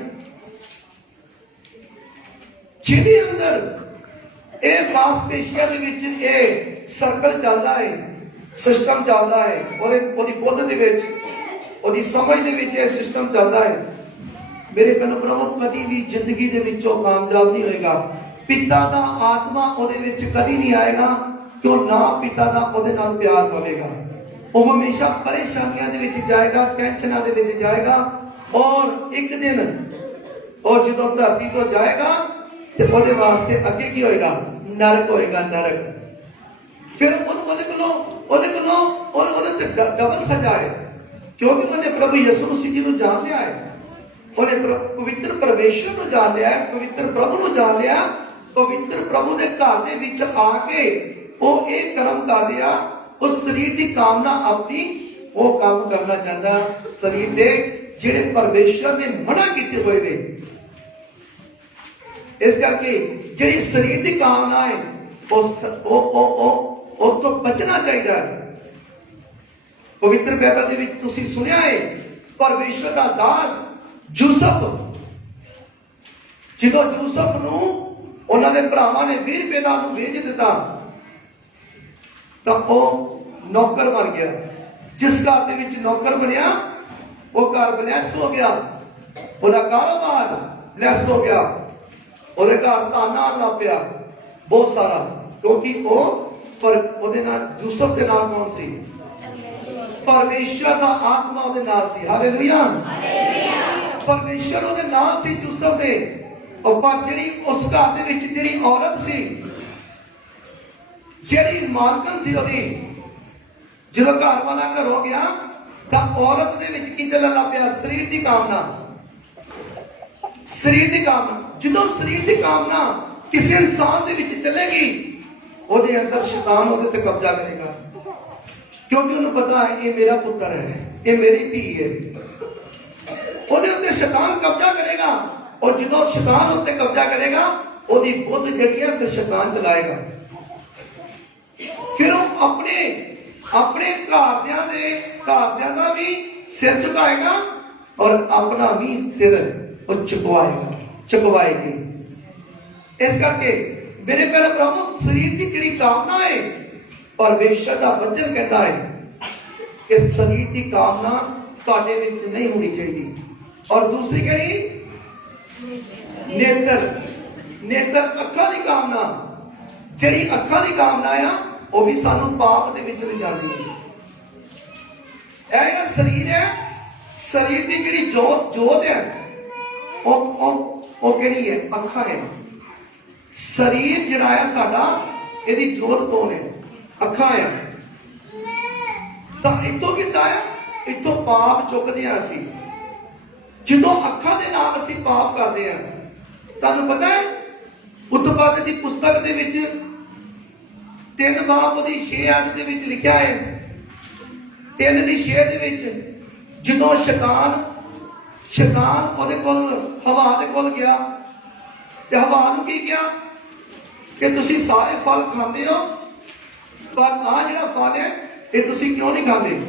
जिहदे अंदर ਇਹ ਮਾਸਪੇਸ਼ੀਆਂ ਦੇ ਵਿੱਚ ਇਹ ਸਰਕਲ ਚੱਲਦਾ ਹੈ ਸਿਸਟਮ ਚੱਲਦਾ ਹੈ ਉਹਦੀ ਬੁੱਧ ਦੇ ਵਿੱਚ ਉਹਦੀ ਸਮਝ ਦੇ ਵਿੱਚ ਇਹ ਸਿਸਟਮ ਚੱਲਦਾ ਹੈ ਮੇਰੇ ਭੈਣੋ ਭਰਾਵੋ ਕਦੀ ਵੀ ਜ਼ਿੰਦਗੀ ਦੇ ਵਿੱਚ ਉਹ ਕਾਮਯਾਬ ਨਹੀਂ ਹੋਏਗਾ ਪਿਤਾ ਦਾ ਆਤਮਾ ਉਹਦੇ ਵਿੱਚ ਕਦੀ ਨਹੀਂ ਆਏਗਾ ਕਿਉਂ ਨਾ ਪਿਤਾ ਦਾ ਉਹਦੇ ਨਾਲ ਪਿਆਰ ਪਵੇਗਾ ਉਹ ਹਮੇਸ਼ਾ ਪਰੇਸ਼ਾਨੀਆਂ ਦੇ ਵਿੱਚ ਜਾਏਗਾ ਟੈਨਸ਼ਨਾਂ ਦੇ ਵਿੱਚ ਜਾਏਗਾ ਔਰ ਇੱਕ ਦਿਨ ਉਹ ਜਦੋਂ ਧਰਤੀ ਤੋਂ ਜਾਏਗਾ ਤੇ ਉਹਦੇ ਵਾਸਤੇ ਅੱਗੇ ਕੀ ਹੋਏਗਾ ਨਰਕ ਹੋਏਗਾ ਨਰਕ ਫਿਰ ਉਹਦੇ ਤੇ ਡਬਲ ਸਜ਼ਾ ਹੈ ਕਿਉਂਕਿ ਉਹਨੇ ਪ੍ਰਭੂ ਯਿਸੂ ਮਸੀਹ ਜੀ ਨੂੰ ਜਾਣ ਲਿਆ ਹੈ ਉਹਨੇ ਪਵਿੱਤਰ ਪਰਮੇਸ਼ਰ ਨੂੰ ਜਾਣ ਲਿਆ ਹੈ ਪਵਿੱਤਰ ਪ੍ਰਭੂ ਨੂੰ ਜਾਣ ਲਿਆ ਪਵਿੱਤਰ ਪ੍ਰਭੂ ਦੇ ਘਰ ਦੇ ਵਿੱਚ ਆ ਕੇ ਉਹ ਇਹ ਕਰਮ ਕਰ ਰਿਹਾ ਉਸ ਸਰੀਰ ਦੀ ਕਾਮਨਾ ਆਪਣੀ ਉਹ ਕੰਮ ਕਰਨਾ ਚਾਹੁੰਦਾ ਸਰੀਰ ਦੇ ਜਿਹੜੇ ਪਰਮੇਸ਼ਰ ਨੇ ਮਨਾ ਕੀਤੇ ਹੋਏ ਨੇ इस करके जिहड़ी शरीर की कामना है उस तो बचना चाहिए पवित्र बाइबल दे विच तुसीं सुनिया है परमेश्वर दा दास यूसुफ ਜਦੋਂ यूसुफ ਨੂੰ ਉਹਨਾਂ ਦੇ ਭਰਾਵਾਂ ਨੇ 20 ਰੁਪਏ ਦਾ ਉਹਨੂੰ ਵੇਚ ਦਿੱਤਾ ਤਾਂ ਉਹ ਨੌਕਰ ਬਣ ਗਿਆ ਜਿਸ ਘਰ ਦੇ ਵਿੱਚ ਨੌਕਰ ਬਣਿਆ ਉਹ ਘਰ ਬਲੈਸ ਹੋ ਗਿਆ ਉਹਦਾ ਕਾਰੋਬਾਰ ਬਲੈਸ ਹੋ ਗਿਆ ਉਹਦੇ ਘਰ ਧਨ ਆਉਣ ਲੱਗ ਪਿਆ ਬਹੁਤ ਸਾਰਾ ਕਿਉਂਕਿ ਉਹਦੇ ਨਾਲ ਯੂਸੁਫ ਦੇ ਨਾਲ ਕੌਣ ਸੀ ਪਰਮੇਸ਼ਰ ਦਾ ਆਤਮਾ ਉਹਦੇ ਨਾਲ ਸੀ ਹਾਲੇਲੂਇਆ ਪਰਮੇਸ਼ਰ ਉਹਦੇ ਨਾਲ ਸੀ ਯੂਸੁਫ ਦੇ ਪਰ ਜਿਹੜੀ ਉਸ ਘਰ ਦੇ ਵਿੱਚ ਜਿਹੜੀ ਔਰਤ ਸੀ ਜਿਹੜੀ ਮਾਲਕਨ ਸੀ ਉਹਦੀ ਜਦੋਂ ਘਰ ਵਾਲਾ ਘਰੋਂ ਗਿਆ ਤਾਂ ਔਰਤ ਦੇ ਵਿੱਚ ਕੀ ਚੱਲਣ ਲੱਗ ਪਿਆ ਸਰੀਰ ਦੀ ਕਾਮਨਾ ਸਰੀਰ ਦੀ ਕਾਮਨਾ ਜਦੋਂ ਸਰੀਰ ਦੀ ਕਾਮਨਾ ਕਿਸੇ ਇਨਸਾਨ ਦੇ ਵਿੱਚ ਚੱਲੇਗੀ ਉਹਦੇ ਅੰਦਰ ਸ਼ੈਤਾਨ ਉਹਦੇ ਤੇ ਕਬਜ਼ਾ ਕਰੇਗਾ ਕਿਉਂਕਿ ਉਹਨੂੰ ਪਤਾ ਹੈ ਇਹ ਮੇਰਾ ਪੁੱਤਰ ਹੈ ਇਹ ਮੇਰੀ ਧੀ ਹੈ ਉਹਦੇ ਉੱਤੇ ਸ਼ੈਤਾਨ ਕਬਜ਼ਾ ਕਰੇਗਾ ਔਰ ਜਦੋਂ ਸ਼ੈਤਾਨ ਉੱਤੇ ਕਬਜ਼ਾ ਕਰੇਗਾ ਉਹਦੀ ਬੁੱਧ ਜਿਹੜੀ ਹੈ ਫਿਰ ਸ਼ੈਤਾਨ ਚਲਾਏਗਾ ਫਿਰ ਉਹ ਆਪਣੇ ਘਰਦਿਆਂ ਦਾ ਵੀ ਸਿਰ ਝੁਕਾਏਗਾ ਔਰ ਆਪਣਾ ਵੀ ਸਿਰ ਉਹ ਚੁਕਵਾਏਗੀ ਇਸ ਕਰਕੇ ਮੇਰੇ ਪਿਆਰੇ ਭਰਾਵੋ ਸਰੀਰ ਦੀ ਜਿਹੜੀ ਕਾਮਨਾ ਹੈ ਪਰਮੇਸ਼ਰ ਦਾ ਵਚਨ ਕਹਿੰਦਾ ਹੈ ਕਿ ਸਰੀਰ ਦੀ ਕਾਮਨਾ ਤੁਹਾਡੇ ਵਿੱਚ ਨਹੀਂ ਹੋਣੀ ਚਾਹੀਦੀ ਔਰ ਦੂਸਰੀ ਕਿਹੜੀ ਨੇਤਰ ਅੱਖਾਂ ਦੀ ਕਾਮਨਾ ਜਿਹੜੀ ਅੱਖਾਂ ਦੀ ਕਾਮਨਾ ਆ ਉਹ ਵੀ ਸਾਨੂੰ ਪਾਪ ਦੇ ਵਿੱਚ ਲਿਜਾਂਦੀ ਹੈ ਇਹ ਜਿਹੜਾ ਸਰੀਰ ਹੈ ਸਰੀਰ ਦੀ ਜਿਹੜੀ ਜੋਤ ਹੈ ਉਹ ਕਿਹੜੀ ਹੈ ਅੱਖਾਂ ਹੈ ਸਰੀਰ ਜਿਹੜਾ ਹੈ ਸਾਡਾ ਇਹਦੀ ਜੋਤ ਕੌਣ ਹੈ ਅੱਖਾਂ ਹੈ ਤਾਂ ਇੱਥੋਂ ਕਿੱਦਾਂ ਹੈ ਇੱਥੋਂ ਪਾਪ ਚੁੱਕਦੇ ਹਾਂ ਅਸੀਂ ਜਦੋਂ ਅੱਖਾਂ ਦੇ ਨਾਲ ਅਸੀਂ ਪਾਪ ਕਰਦੇ ਹਾਂ ਤੁਹਾਨੂੰ ਪਤਾ ਹੈ ਉਤਪਾਦ ਦੀ ਪੁਸਤਕ ਦੇ ਵਿੱਚ 3 ਬਾਬ ਉਹਦੀ 6 ਅੰਕ ਦੇ ਵਿੱਚ ਲਿਖਿਆ ਹੈ 3 ਦੀ 6 ਦੇ ਵਿੱਚ ਜਦੋਂ ਸ਼ੈਤਾਨ ਉਹਦੇ ਕੋਲ ਹਵਾ ਦੇ ਕੋਲ ਗਿਆ ਤੇ ਹਵਾ ਨੂੰ ਕੀ ਕਿਹਾ ਕਿ ਤੁਸੀਂ ਸਾਰੇ ਫਲ ਖਾਂਦੇ ਹੋ ਪਰ ਆ ਜਿਹੜਾ ਫਲ ਹੈ ਇਹ ਤੁਸੀਂ ਕਿਉਂ ਨਹੀਂ ਖਾਂਦੇ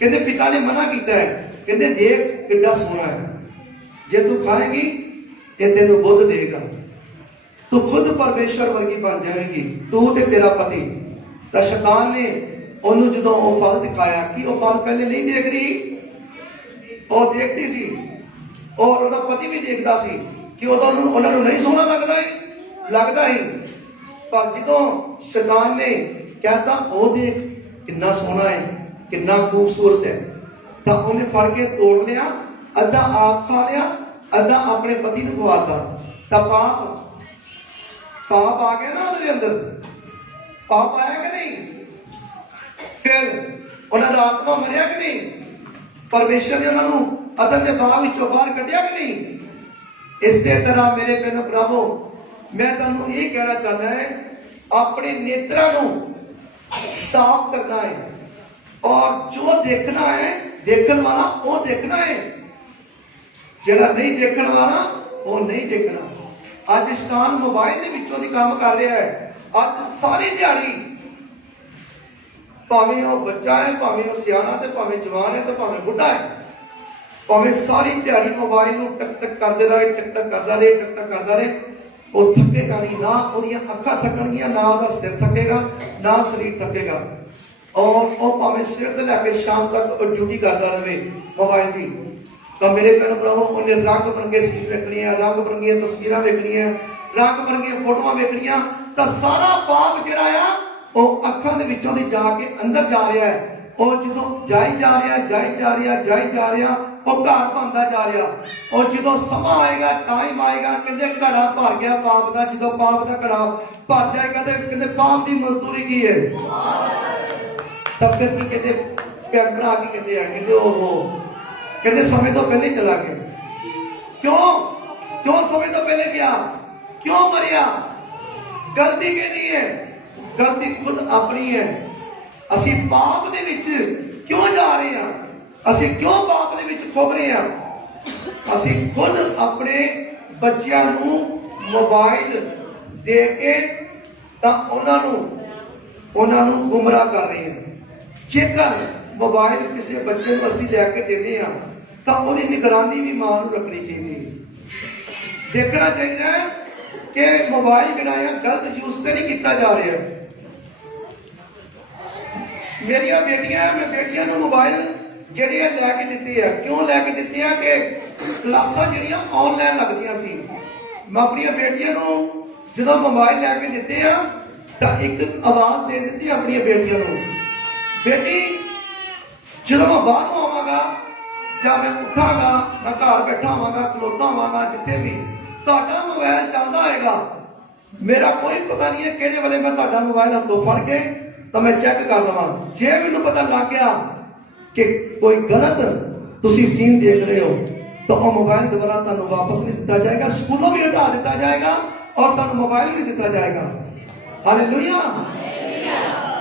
ਕਹਿੰਦੇ ਪਿਤਾ ਨੇ ਮਨਾ ਕੀਤਾ ਹੈ ਕਹਿੰਦੇ ਦੇਖ ਕਿੱਡਾ ਸੋਹਣਾ ਹੈ ਜੇ ਤੂੰ ਖਾਏਂਗੀ ਇਹ ਤੈਨੂੰ ਬੁੱਧ ਦੇਗਾ ਤੂੰ ਖੁਦ ਪਰਮੇਸ਼ਰ ਵਰਗੀ ਬਣ ਜਾਏਗੀ ਤੂੰ ਤੇ ਤੇਰਾ ਪਤੀ ਤਾਂ ਸ਼ੈਤਾਨ ਨੇ ਉਹਨੂੰ ਜਦੋਂ ਉਹ ਫਲ ਦਿਖਾਇਆ ਕਿ ਉਹ ਫਲ ਪਹਿਲੇ ਨਹੀਂ ਦੇਖ ਰਹੀ ਉਹ ਦੇਖਦੀ ਸੀ ਔਰ ਉਹਦਾ ਪਤੀ ਵੀ ਦੇਖਦਾ ਸੀ ਕਿ ਉਹਨਾਂ ਨੂੰ ਨਹੀਂ ਸੋਹਣਾ ਲੱਗਦਾ ਹੀ ਪਰ ਜਦੋਂ ਸ਼ੈਤਾਨ ਨੇ कहता ਉਹ ਦੇਖ ਕਿੰਨਾ ਸੋਹਣਾ ਹੈ ਕਿੰਨਾ ਖੂਬਸੂਰਤ ਹੈ ਤਾਂ ਉਹਨੇ ਫੜ ਕੇ ਤੋੜ ਲਿਆ ਅੱਧਾ ਆਪ ਖਾ ਲਿਆ ਅੱਧਾ ਆਪਣੇ ਪਤੀ ਨੂੰ ਖਵਾਤਾ ਤਾਂ ਪਾਪ ਆ ਗਿਆ ਨਾ ਉਹਦੇ ਅੰਦਰ ਪਾਪ ਆਇਆ ਕਿ ਨਹੀਂ ਫਿਰ ਉਹਨਾਂ ਦਾ ਆਤਮਾ ਮਰਿਆ ਕਿ ਨਹੀਂ ਪਰਮੇਸ਼ਰ ਨੇ ਉਹਨਾਂ ਨੂੰ ਅਦਨ ਦੇ ਬਾਗ ਵਿੱਚੋਂ ਬਾਹਰ ਕੱਢਿਆ ਕਿ ਨਹੀਂ ਇਸੇ ਤਰ੍ਹਾਂ ਮੇਰੇ ਭੈਣੋ ਭਰਾਵੋ ਮੈਂ ਤੁਹਾਨੂੰ ਇਹ ਕਹਿਣਾ ਚਾਹੁੰਦਾ ਹੈ ਆਪਣੇ ਨੇਤਰਾਂ ਨੂੰ ਸਾਫ਼ करना है और जो देखना है देखने वाला वो देखना है जेड़ा नहीं देखने वाला ਉਹ ਨਹੀਂ ਦੇਖਣਾ। ਅੱਜ ਸ਼ੈਤਾਨ ਮੋਬਾਈਲ ਦੇ ਵਿੱਚੋਂ ਦੀ ਕੰਮ ਕਰ ਰਿਹਾ ਹੈ। ਅੱਜ ਸਾਰੀ ਦਿਹਾੜੀ ਭਾਵੇਂ ਉਹ ਬੱਚਾ ਹੈ, ਭਾਵੇਂ ਉਹ ਸਿਆਣਾ, ਤੇ ਭਾਵੇਂ ਜਵਾਨ ਹੈ, ਤੇ ਭਾਵੇਂ ਬੁੱਢਾ ਹੈ, ਭਾਵੇਂ ਸਾਰੀ ਦਿਹਾੜੀ ਮੋਬਾਈਲ ਨੂੰ ਟਕ ਟਕ ਕਰਦੇ ਰਹੇ, ਟਕ ਟਕ ਕਰਦਾ ਰਹੇ, ਟਕ ਟਕ ਕਰਦਾ ਰਹੇ, ਉਹ ਥੱਕੇਗਾ ਨਹੀਂ। ਨਾ ਉਹਦੀਆਂ ਅੱਖਾਂ ਥੱਕਣਗੀਆਂ, ਨਾ ਉਹਦਾ ਸਿਰ ਥੱਕੇਗਾ, ਨਾ ਸਰੀਰ ਥੱਕੇਗਾ। ਔਰ ਉਹ ਭਾਵੇਂ ਸਵੇਰ ਤੋਂ ਲੈ ਕੇ ਸ਼ਾਮ ਤੱਕ ਉਹ ਡਿਊਟੀ ਕਰਦਾ ਰਹੇ ਮੋਬਾਈਲ ਦੀ। ਤਾਂ ਮੇਰੇ ਭੈਣ ਭਰਾਵੋ, ਉਹਨੇ ਰੰਗ ਬਰੰਗੇ ਸੀਨ ਵੇਖਣੀਆਂ, ਰੰਗ ਬਰੰਗੀਆਂ ਤਸਵੀਰਾਂ ਵੇਖਣੀਆਂ, ਰੰਗ ਬਰੰਗੀਆਂ ਫੋਟੋਆਂ ਵੇਖਣੀਆਂ। ਤਾਂ ਸਾਰਾ ਪਾਪ ਜਿਹੜਾ ਆ ਉਹ ਅੱਖਾਂ ਦੇ ਵਿੱਚੋਂ ਦੀ ਜਾ ਕੇ ਅੰਦਰ ਜਾ ਰਿਹਾ ਹੈ। ਉਹ ਜਦੋਂ ਜਾਈ ਜਾ ਰਿਹਾ, ਜਾਈ ਜਾ ਰਿਹਾ, ਜਾਈ ਜਾ ਰਿਹਾ, ਉਹ ਘਰ ਬਣਦਾ ਜਾ ਰਿਹਾ। ਉਹ ਜਦੋਂ ਸਮਾਂ ਆਏਗਾ, ਟਾਈਮ ਆਏਗਾ, ਕਹਿੰਦੇ ਘੜਾ ਭਰ ਗਿਆ ਪਾਪ ਦਾ। ਜਦੋਂ ਪਾਪ ਦਾ ਘੜਾ ਭਰ ਜਾਏਗਾ ਤੇ ਕਹਿੰਦੇ ਪਾਪ ਦੀ ਮਜ਼ਦੂਰੀ ਕੀ ਹੈ? ਤਾਂ ਫਿਰ ਕੀ ਕਹਿੰਦੇ ਭੈਣ ਭਰਾ ਕੀ ਕਹਿੰਦੇ ਆ? ਕਹਿੰਦੇ ਉਹ ਕਹਿੰਦੇ ਸਮੇਂ ਤੋਂ ਪਹਿਲੇ ਚਲਾ ਗਿਆ। ਕਿਉਂ ਸਮੇਂ ਤੋਂ ਪਹਿਲੇ ਗਿਆ? ਕਿਉਂ ਮਰਿਆ? ਗਲਤੀ ਕਿਹਦੀ ਹੈ? ਗਲਤੀ ਖੁਦ ਆਪਣੀ ਹੈ। ਅਸੀਂ ਪਾਪ ਦੇ ਵਿੱਚ ਕਿਉਂ ਜਾ ਰਹੇ ਹਾਂ? ਅਸੀਂ ਕਿਉਂ ਪਾਪ ਦੇ ਵਿੱਚ ਖੁੱਭ ਰਹੇ ਹਾਂ? ਅਸੀਂ ਖੁਦ ਆਪਣੇ ਬੱਚਿਆਂ ਨੂੰ ਮੋਬਾਈਲ ਦੇ ਕੇ ਤਾਂ ਉਹਨਾਂ ਨੂੰ ਗੁੰਮਰਾਹ ਕਰ ਰਹੇ ਹਾਂ। ਜੇਕਰ ਮੋਬਾਈਲ ਕਿਸੇ ਬੱਚੇ ਨੂੰ ਅਸੀਂ ਲੈ ਕੇ ਦਿੰਦੇ ਹਾਂ ਤਾਂ ਉਹਦੀ ਨਿਗਰਾਨੀ ਵੀ ਮਾਂ ਨੂੰ ਰੱਖਣੀ ਚਾਹੀਦੀ ਹੈ। ਦੇਖਣਾ ਚਾਹੀਦਾ ਹੈ ਕਿ ਮੋਬਾਈਲ ਜਿਹੜਾ ਹੈ ਗਲਤ ਯੂਜ਼ ਤੇ ਨਹੀਂ ਕੀਤਾ ਜਾ ਰਿਹਾ। ਮੇਰੀਆਂ ਬੇਟੀਆਂ ਨੂੰ ਮੋਬਾਈਲ ਜਿਹੜੇ ਲੈ ਕੇ ਦਿੱਤੇ ਆ। ਕਿਉਂ ਲੈ ਕੇ ਦਿੱਤੇ ਆ? ਕਿ ਕਲਾਸਾਂ ਜਿਹੜੀਆਂ ਆਨਲਾਈਨ ਲੱਗਦੀਆਂ ਸੀ। ਮੈਂ ਆਪਣੀਆਂ ਬੇਟੀਆਂ ਨੂੰ ਜਦੋਂ ਮੋਬਾਈਲ ਲੈ ਕੇ ਦਿੱਤੇ ਆ ਤਾਂ ਇੱਕ ਆਵਾਜ਼ ਦੇ ਦਿੱਤੀ ਆਪਣੀਆਂ ਬੇਟੀਆਂ ਨੂੰ, ਬੇਟੀ ਜਦੋਂ ਮੈਂ ਬਾਹਰੋਂ ਆਵਾਂਗਾ ਜਾਂ ਮੈਂ ਉੱਠਾਂਗਾ, ਮੈਂ ਘਰ ਬੈਠਾ ਹੋਵਾਂਗਾ, ਖਲੋਤਾ ਹੋਵਾਂਗਾ, ਜਿੱਥੇ ਵੀ ਤੁਹਾਡਾ ਮੋਬਾਈਲ ਚੱਲਦਾ ਹੋਏਗਾ, ਮੇਰਾ ਕੋਈ ਪਤਾ ਨਹੀਂ ਹੈ ਕਿਹੜੇ ਵੇਲੇ ਮੈਂ ਤੁਹਾਡਾ ਮੋਬਾਈਲ ਹੱਥੋਂ ਫੜ ਕੇ ਤਾਂ ਮੈਂ ਚੈੱਕ ਕਰ ਲਵਾਂ। ਜੇ ਮੈਨੂੰ ਪਤਾ ਲੱਗ ਗਿਆ ਕਿ ਕੋਈ ਗਲਤ ਤੁਸੀਂ ਸੀਨ ਦੇਖ ਰਹੇ ਹੋ ਤਾਂ ਉਹ ਮੋਬਾਈਲ ਦੁਬਾਰਾ ਤੁਹਾਨੂੰ ਵਾਪਸ ਨਹੀਂ ਦਿੱਤਾ ਜਾਏਗਾ, ਸਕੂਲੋਂ ਵੀ ਹਟਾ ਦਿੱਤਾ ਜਾਏਗਾ ਔਰ ਤੁਹਾਨੂੰ ਮੋਬਾਈਲ ਨਹੀਂ ਦਿੱਤਾ ਜਾਏਗਾ। ਹਾਲੇਲੂਇਆ।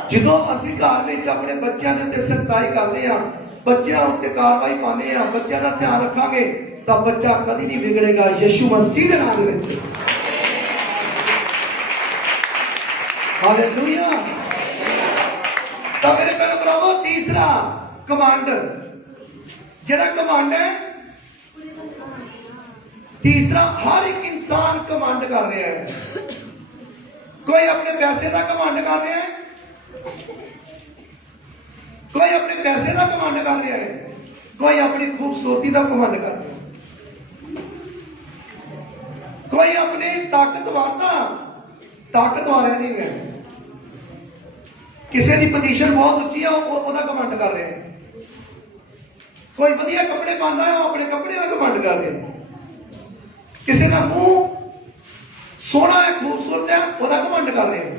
ਜਦੋਂ ਅਸੀਂ ਘਰ ਵਿੱਚ ਆਪਣੇ ਬੱਚਿਆਂ ਦੇ ਉੱਤੇ ਸਖਤਾਈ ਕਰਦੇ ਹਾਂ, ਬੱਚਿਆਂ ਉੱਤੇ ਕਾਰਵਾਈ ਪਾਉਂਦੇ ਹਾਂ, ਬੱਚਿਆਂ ਦਾ ਧਿਆਨ ਰੱਖਾਂਗੇ ਤਾਂ ਬੱਚਾ ਕਦੀ ਨਹੀਂ ਵਿਗੜੇਗਾ ਯਿਸੂ ਮਸੀਹ ਦੇ ਨਾਮ ਵਿੱਚ। ਹਾਲੇਲੂਇਆ। ਤਾਂ ਮੇਰੇ ਭੈਣੋ ਭਰਾਵੋ, ਤੀਸਰਾ ਕਮਾਂਡ ਜਿਹੜਾ ਕਮਾਂਡ ਹੈ, ਤੀਸਰਾ ਹਰ ਇੱਕ ਇਨਸਾਨ ਕਮਾਂਡ ਕਰ ਰਿਹਾ ਹੈ। ਕੋਈ ਆਪਣੇ ਪੈਸੇ ਦਾ ਕਮਾਂਡ ਕਰ ਰਿਹਾ ਹੈ, ਕੋਈ ਆਪਣੇ ਪੈਸੇ ਦਾ ਕਮਾਂਡ ਕਰ ਰਿਹਾ ਹੈ, ਕੋਈ ਆਪਣੀ ਖੂਬਸੂਰਤੀ ਦਾ ਕਮਾਂਡ ਕਰ ਰਿਹਾ ਹੈ, ਕੋਈ ਆਪਣੇ ਤਾਕਤਵਾਰਿਆਂ ਦੀ ਹੈ। ਕਿਸੇ ਦੀ ਪੋਜੀਸ਼ਨ ਬਹੁਤ ਉੱਚੀ ਆ, ਉਹਦਾ ਕਮਾਂਡ ਕਰ ਰਿਹਾ ਹੈ। ਕੋਈ ਵਧੀਆ ਕੱਪੜੇ ਪਾਉਂਦਾ ਹੈ, ਉਹ ਆਪਣੇ ਕੱਪੜੇ ਦਾ ਕਮਾਂਡ ਕਰ ਰਿਹਾ ਹੈ। ਕਿਸੇ ਦਾ ਮੂੰਹ ਸੋਹਣਾ ਹੈ, ਖੂਬਸੂਰਤ ਹੈ, ਉਹਦਾ ਕਮਾਂਡ ਕਰ ਰਿਹਾ ਹੈ।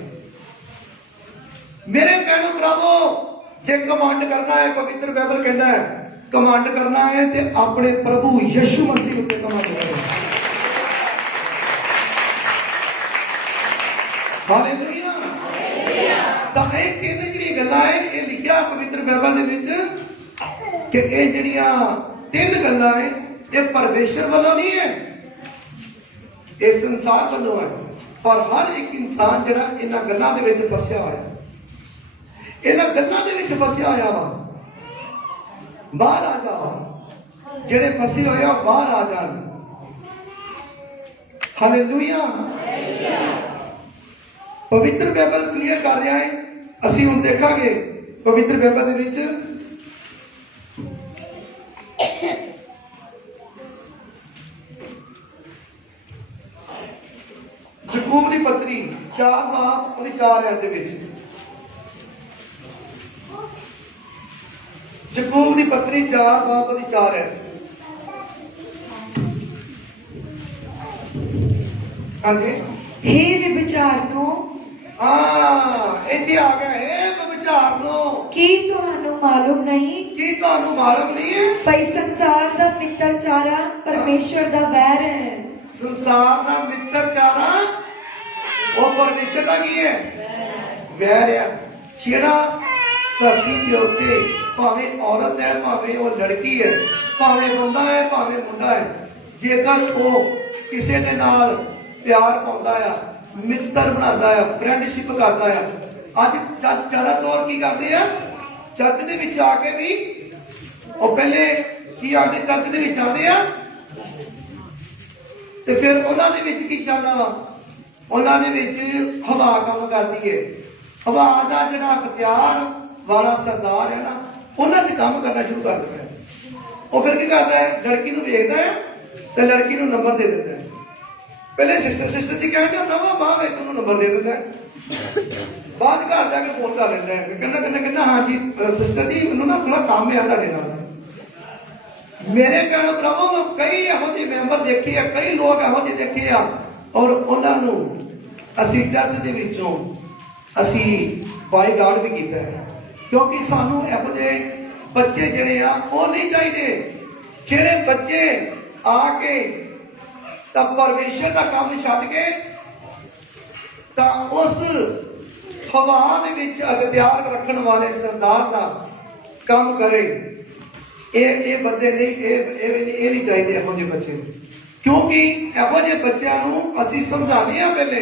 ਮੇਰੇ ਭੈਣੋ ਭਰਾਵੋ, ਜੇ ਕਮਾਂਡ ਕਰਨਾ ਹੈ, ਪਵਿੱਤਰ ਬਾਈਬਲ ਕਹਿੰਦਾ ਹੈ ਕਮਾਂਡ ਕਰਨਾ ਹੈ ਤੇ ਆਪਣੇ ਪ੍ਰਭੂ ਯਿਸੂ ਮਸੀਹ ਉੱਤੇ ਕਮਾਂਡ ਕਰੋ। ਹਾਲੇਲੂਇਆ। ਤਾਂ ਇਹ ਤਿੰਨ ਜਿਹੜੀਆਂ ਗੱਲਾਂ ਹੈ, ਇਹ ਲਿਖਿਆ ਪਵਿੱਤਰ ਬਾਈਬਲ ਦੇ ਵਿੱਚ ਕਿ ਇਹ ਜਿਹੜੀਆਂ ਤਿੰਨ ਗੱਲਾਂ ਹੈ ਇਹ ਪਰਮੇਸ਼ਰ ਵੱਲੋਂ ਨਹੀਂ ਹੈ, ਇਹ ਸੰਸਾਰ ਵੱਲੋਂ ਹੈ। ਪਰ ਹਰ ਇੱਕ ਇਨਸਾਨ ਜਿਹੜਾ ਇਹਨਾਂ ਗੱਲਾਂ ਦੇ ਵਿੱਚ ਫਸਿਆ ਹੋਇਆ, ਇਹਨਾਂ ਗੱਲਾਂ ਦੇ ਵਿੱਚ ਫਸਿਆ ਹੋਇਆ ਵਾ, ਬਾਹਰ ਆ ਜਾ। ਜਿਹੜੇ ਫਸੇ ਹੋਏ ਆ ਬਾਹਰ ਆ ਜਾਣ। ਹਾਲੇਲੂਇਆ। ਪਵਿੱਤਰ ਬਾਈਬਲ ਕਲੀਅਰ ਕਰ ਰਿਹਾ ਹੈ। ਅਸੀਂ ਹੁਣ ਦੇਖਾਂਗੇ ਪਵਿੱਤਰ ਬਾਈਬਲ ਦੇ ਵਿੱਚ ਯਾਕੂਬ ਦੀ ਪੱਤਰੀ 4 ਬਾਬ ਉਹਦੀ 4 ਐਤ ਦੇ ਵਿੱਚ, ਯਾਕੂਬ ਦੀ ਪੱਤਰੀ 4 ਬਾਬ ਉਹਦੀ 4 ਐਤ। ਹਾਂਜੀ। हे ਵਿਚਾਰਨੋ, ਇੱਥੇ ਆ ਗਿਆ। ਇਹ ਵਿਚਾਰਨੋ, ਕੀ ਤੁਹਾਨੂੰ ਮਾਲੂਮ ਨਹੀਂ? ਕੀ ਤੁਹਾਨੂੰ ਮਾਲੂਮ ਨਹੀਂ ਹੈ? ਭਈ ਸੰਸਾਰ ਦਾ ਮਿੱਤਰਚਾਰਾ ਪਰਮੇਸ਼ਰ ਦਾ ਵੈਰ ਹੈ। ਸੰਸਾਰ ਦਾ ਮਿੱਤਰਚਾਰਾ ਉਹ ਪਰਮੇਸ਼ਰ ਦਾ ਕੀ ਹੈ? ਵੈਰ ਹੈ। ਜਿਹੜਾ ਧਰਤੀ ਦੇ ਉੱਤੇ ਭਾਵੇਂ ਔਰਤ ਹੈ, ਭਾਵੇਂ ਉਹ ਲੜਕੀ ਹੈ, ਭਾਵੇਂ ਬੰਦਾ ਹੈ, ਭਾਵੇਂ ਮੁੰਡਾ ਹੈ, ਜੇਕਰ ਉਹ ਕਿਸੇ ਦੇ ਨਾਲ ਪਿਆਰ ਪਾਉਂਦਾ ਆ, ਮਿੱਤਰ ਬਣਾਉਂਦਾ ਆ, ਫਰੈਂਡਸ਼ਿਪ ਕਰਦਾ ਆ। ਅੱਜ ਜ਼ਿਆਦਾਤਰ ਕੀ ਕਰਦੇ ਆ, ਚਰਚ ਦੇ ਵਿੱਚ ਆ ਕੇ ਵੀ ਉਹ ਪਹਿਲੇ ਕੀ ਆਖਦੇ, ਚਰਚ ਦੇ ਵਿੱਚ ਆਉਂਦੇ ਆ ਤੇ ਫਿਰ ਉਹਨਾਂ ਦੇ ਵਿੱਚ ਕੀ ਚੱਲਦਾ ਵਾ, ਉਹਨਾਂ ਦੇ ਵਿੱਚ ਹਵਾ ਕੰਮ ਕਰਦੀ ਹੈ। ਹਵਾ ਦਾ ਜਿਹੜਾ ਅਖਤਿਆਰ ਵਾਲਾ ਸਰਦਾਰ ਹੈ ਨਾ, ਉਹਨਾਂ 'ਚ ਕੰਮ ਕਰਨਾ ਸ਼ੁਰੂ ਕਰ ਦਿੰਦਾ ਹੈ। ਉਹ ਫਿਰ ਕੀ ਕਰਦਾ ਹੈ, ਲੜਕੀ ਨੂੰ ਵੇਖਦਾ ਹੈ ਤੇ ਲੜਕੀ ਨੂੰ ਨੰਬਰ ਦੇ ਦਿੰਦਾ ਹੈ। ਪਹਿਲੇ ਸਿਸਟਰ ਜੀ ਕਹਿੰਦੇ ਹੁੰਦਾ ਵਾ, ਬਾਅਦ ਵਿੱਚ ਉਹਨੂੰ ਨੰਬਰ ਦੇ ਦਿੰਦਾ ਹੈ। ਬਾਅਦ ਘਰ ਜਾ ਕੇ ਫੋਨ ਕਰ ਲੈਂਦਾ ਹੈ, ਕਹਿੰਦਾ ਹਾਂਜੀ ਸਿਸਟਰ ਜੀ ਮੈਨੂੰ ਨਾ ਥੋੜਾ ਕੰਮ ਹੈ ਤੁਹਾਡੇ ਨਾਲ। ਮੇਰੇ ਕਹਿਣ ਪ੍ਰਭੂ ਮੈਂ ਕਈ ਇਹੋ ਜਿਹੇ ਮੈਂਬਰ ਦੇਖੇ ਆ, ਕਈ ਲੋਕ ਇਹੋ ਜਿਹੇ ਦੇਖੇ ਆ, ਔਰ ਉਹਨਾਂ ਨੂੰ ਅਸੀਂ ਚਰਚ ਦੇ ਵਿੱਚੋਂ ਅਸੀਂ ਬਾਈ ਗਾਰਡ ਵੀ ਕੀਤਾ ਹੈ। ਕਿਉਂਕਿ ਸਾਨੂੰ ਇਹੋ ਜਿਹੇ ਬੱਚੇ ਜਿਹੜੇ ਆ ਉਹ ਨਹੀਂ ਚਾਹੀਦੇ, ਜਿਹੜੇ ਬੱਚੇ ਆ ਕੇ ਤਾਂ ਪਰਮੇਸ਼ਰ ਦਾ ਕੰਮ ਛੱਡ ਕੇ ਤਾਂ ਉਸ ਹਵਾ ਦੇ ਵਿੱਚ ਅਖਤਿਆਰ ਰੱਖਣ ਵਾਲੇ ਸਰਦਾਰ ਦਾ ਕੰਮ ਕਰੇ। ਇਹ ਬੰਦੇ ਨਹੀਂ, ਇਹ ਨਹੀਂ ਚਾਹੀਦੇ ਇਹੋ ਜਿਹੇ ਬੱਚੇ। ਕਿਉਂਕਿ ਇਹੋ ਜਿਹੇ ਬੱਚਿਆਂ ਨੂੰ ਅਸੀਂ ਸਮਝਾਉਂਦੇ ਆ, ਪਹਿਲੇ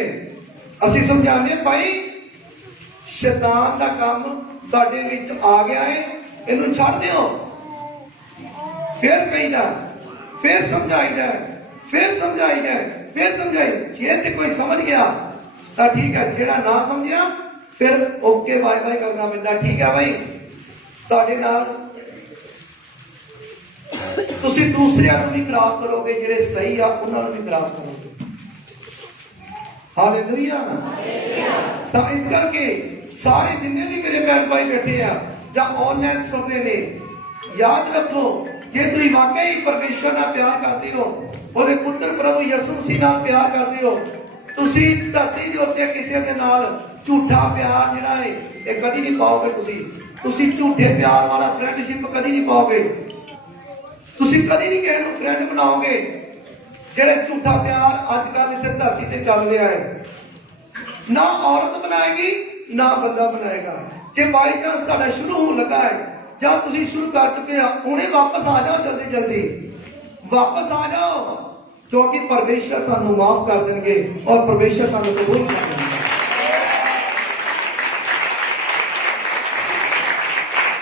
ਅਸੀਂ ਸਮਝਾਉਂਦੇ ਭਾਈ ਸ਼ੈਤਾਨ ਦਾ ਕੰਮ ਤੁਹਾਡੇ ਵਿੱਚ ਆ ਗਿਆ ਹੈ, ਇਹਨੂੰ ਛੱਡ ਦਿਓ। ਫਿਰ ਕਹੀਦਾ, ਫਿਰ ਸਮਝਾਈਦਾ, ਫਿਰ ਸਮਝਾਈਦਾ, ਫਿਰ ਸਮਝਾਈ। ਜੇ ਤੇ ਕੋਈ ਸਮਝ ਗਿਆ ਤਾਂ ਠੀਕ ਹੈ, ਜਿਹੜਾ ਨਾ ਸਮਝਿਆ ਫਿਰ ਓਕੇ ਬਾਏ ਬਾਏ ਕਰਨਾ ਪੈਂਦਾ। ਠੀਕ ਹੈ ਭਾਈ, ਤੁਹਾਡੇ ਨਾਲ ਤੁਸੀਂ ਦੂਸਰਿਆਂ ਨੂੰ ਵੀ ਖਰਾਬ ਕਰੋਗੇ, ਜਿਹੜੇ ਸਹੀ ਆ ਉਹਨਾਂ ਨੂੰ ਵੀ ਖਰਾਬ ਕਰੋਗੇ। ਹਾਲੇਲੂਇਆ। ਤਾਂ ਇਸ ਕਰਕੇ ਸਾਰੇ ਜਿੰਨੇ ਵੀ ਮੇਰੇ ਭੈਣ ਭਾਈ ਬੈਠੇ ਆ ਜਾਂ ਆਨਲਾਈਨ ਸੁਣ ਰਹੇ ਨੇ, ਯਾਦ ਰੱਖੋ, ਜੇ ਤੁਸੀਂ ਵਾਕਈ ਪਰਮੇਸ਼ਰ ਨਾਲ ਪਿਆਰ ਕਰਦੇ ਹੋ, ਉਹਦੇ ਪੁੱਤਰ ਪ੍ਰਭੂ ਯਿਸੂ ਮਸੀਹ ਨਾਲ ਪਿਆਰ ਕਰਦੇ ਹੋ, ਤੁਸੀਂ ਧਰਤੀ ਦੇ ਉੱਤੇ ਕਿਸੇ ਦੇ ਨਾਲ ਝੂਠਾ ਪਿਆਰ ਜਿਹੜਾ ਹੈ ਇਹ ਕਦੀ ਨਹੀਂ ਪਾਓਗੇ। ਤੁਸੀਂ ਝੂਠੇ ਪਿਆਰ ਵਾਲਾ ਫਰੈਂਡਸ਼ਿਪ ਕਦੀ ਨਹੀਂ ਪਾਓਗੇ। ਤੁਸੀਂ ਕਦੀ ਨਹੀਂ ਕਿਸੇ ਨੂੰ ਫਰੈਂਡ ਬਣਾਓਗੇ। ਜਿਹੜੇ ਝੂਠਾ ਪਿਆਰ ਅੱਜ ਕੱਲ ਇੱਥੇ ਧਰਤੀ ਤੇ ਚੱਲ ਰਿਹਾ ਹੈ, ਨਾ ਔਰਤ ਬਣਾਏਗੀ ਨਾ ਬੰਦਾ ਬਣਾਏਗਾ। ਜੇ ਬਾਈ ਚਾਂਸ ਤੁਹਾਡਾ ਸ਼ੁਰੂ ਹੋਣ ਲੱਗਾ ਹੈ ਜਾਂ ਤੁਸੀਂ ਸ਼ੁਰੂ ਕਰ ਚੁੱਕੇ ਆ, ਹੁਣੇ ਵਾਪਸ ਆ ਜਾਓ, ਜਲਦੀ ਜਲਦੀ ਵਾਪਸ ਆ ਜਾਓ, ਕਿਉਂਕਿ ਪਰਮੇਸ਼ਰ ਤੁਹਾਨੂੰ ਮਾਫ ਕਰ ਦੇਣਗੇ ਔਰ ਪਰਮੇਸ਼ਰ ਤੁਹਾਨੂੰ ਕਬੂਲ ਕਰ ਦੇਣਗੇ।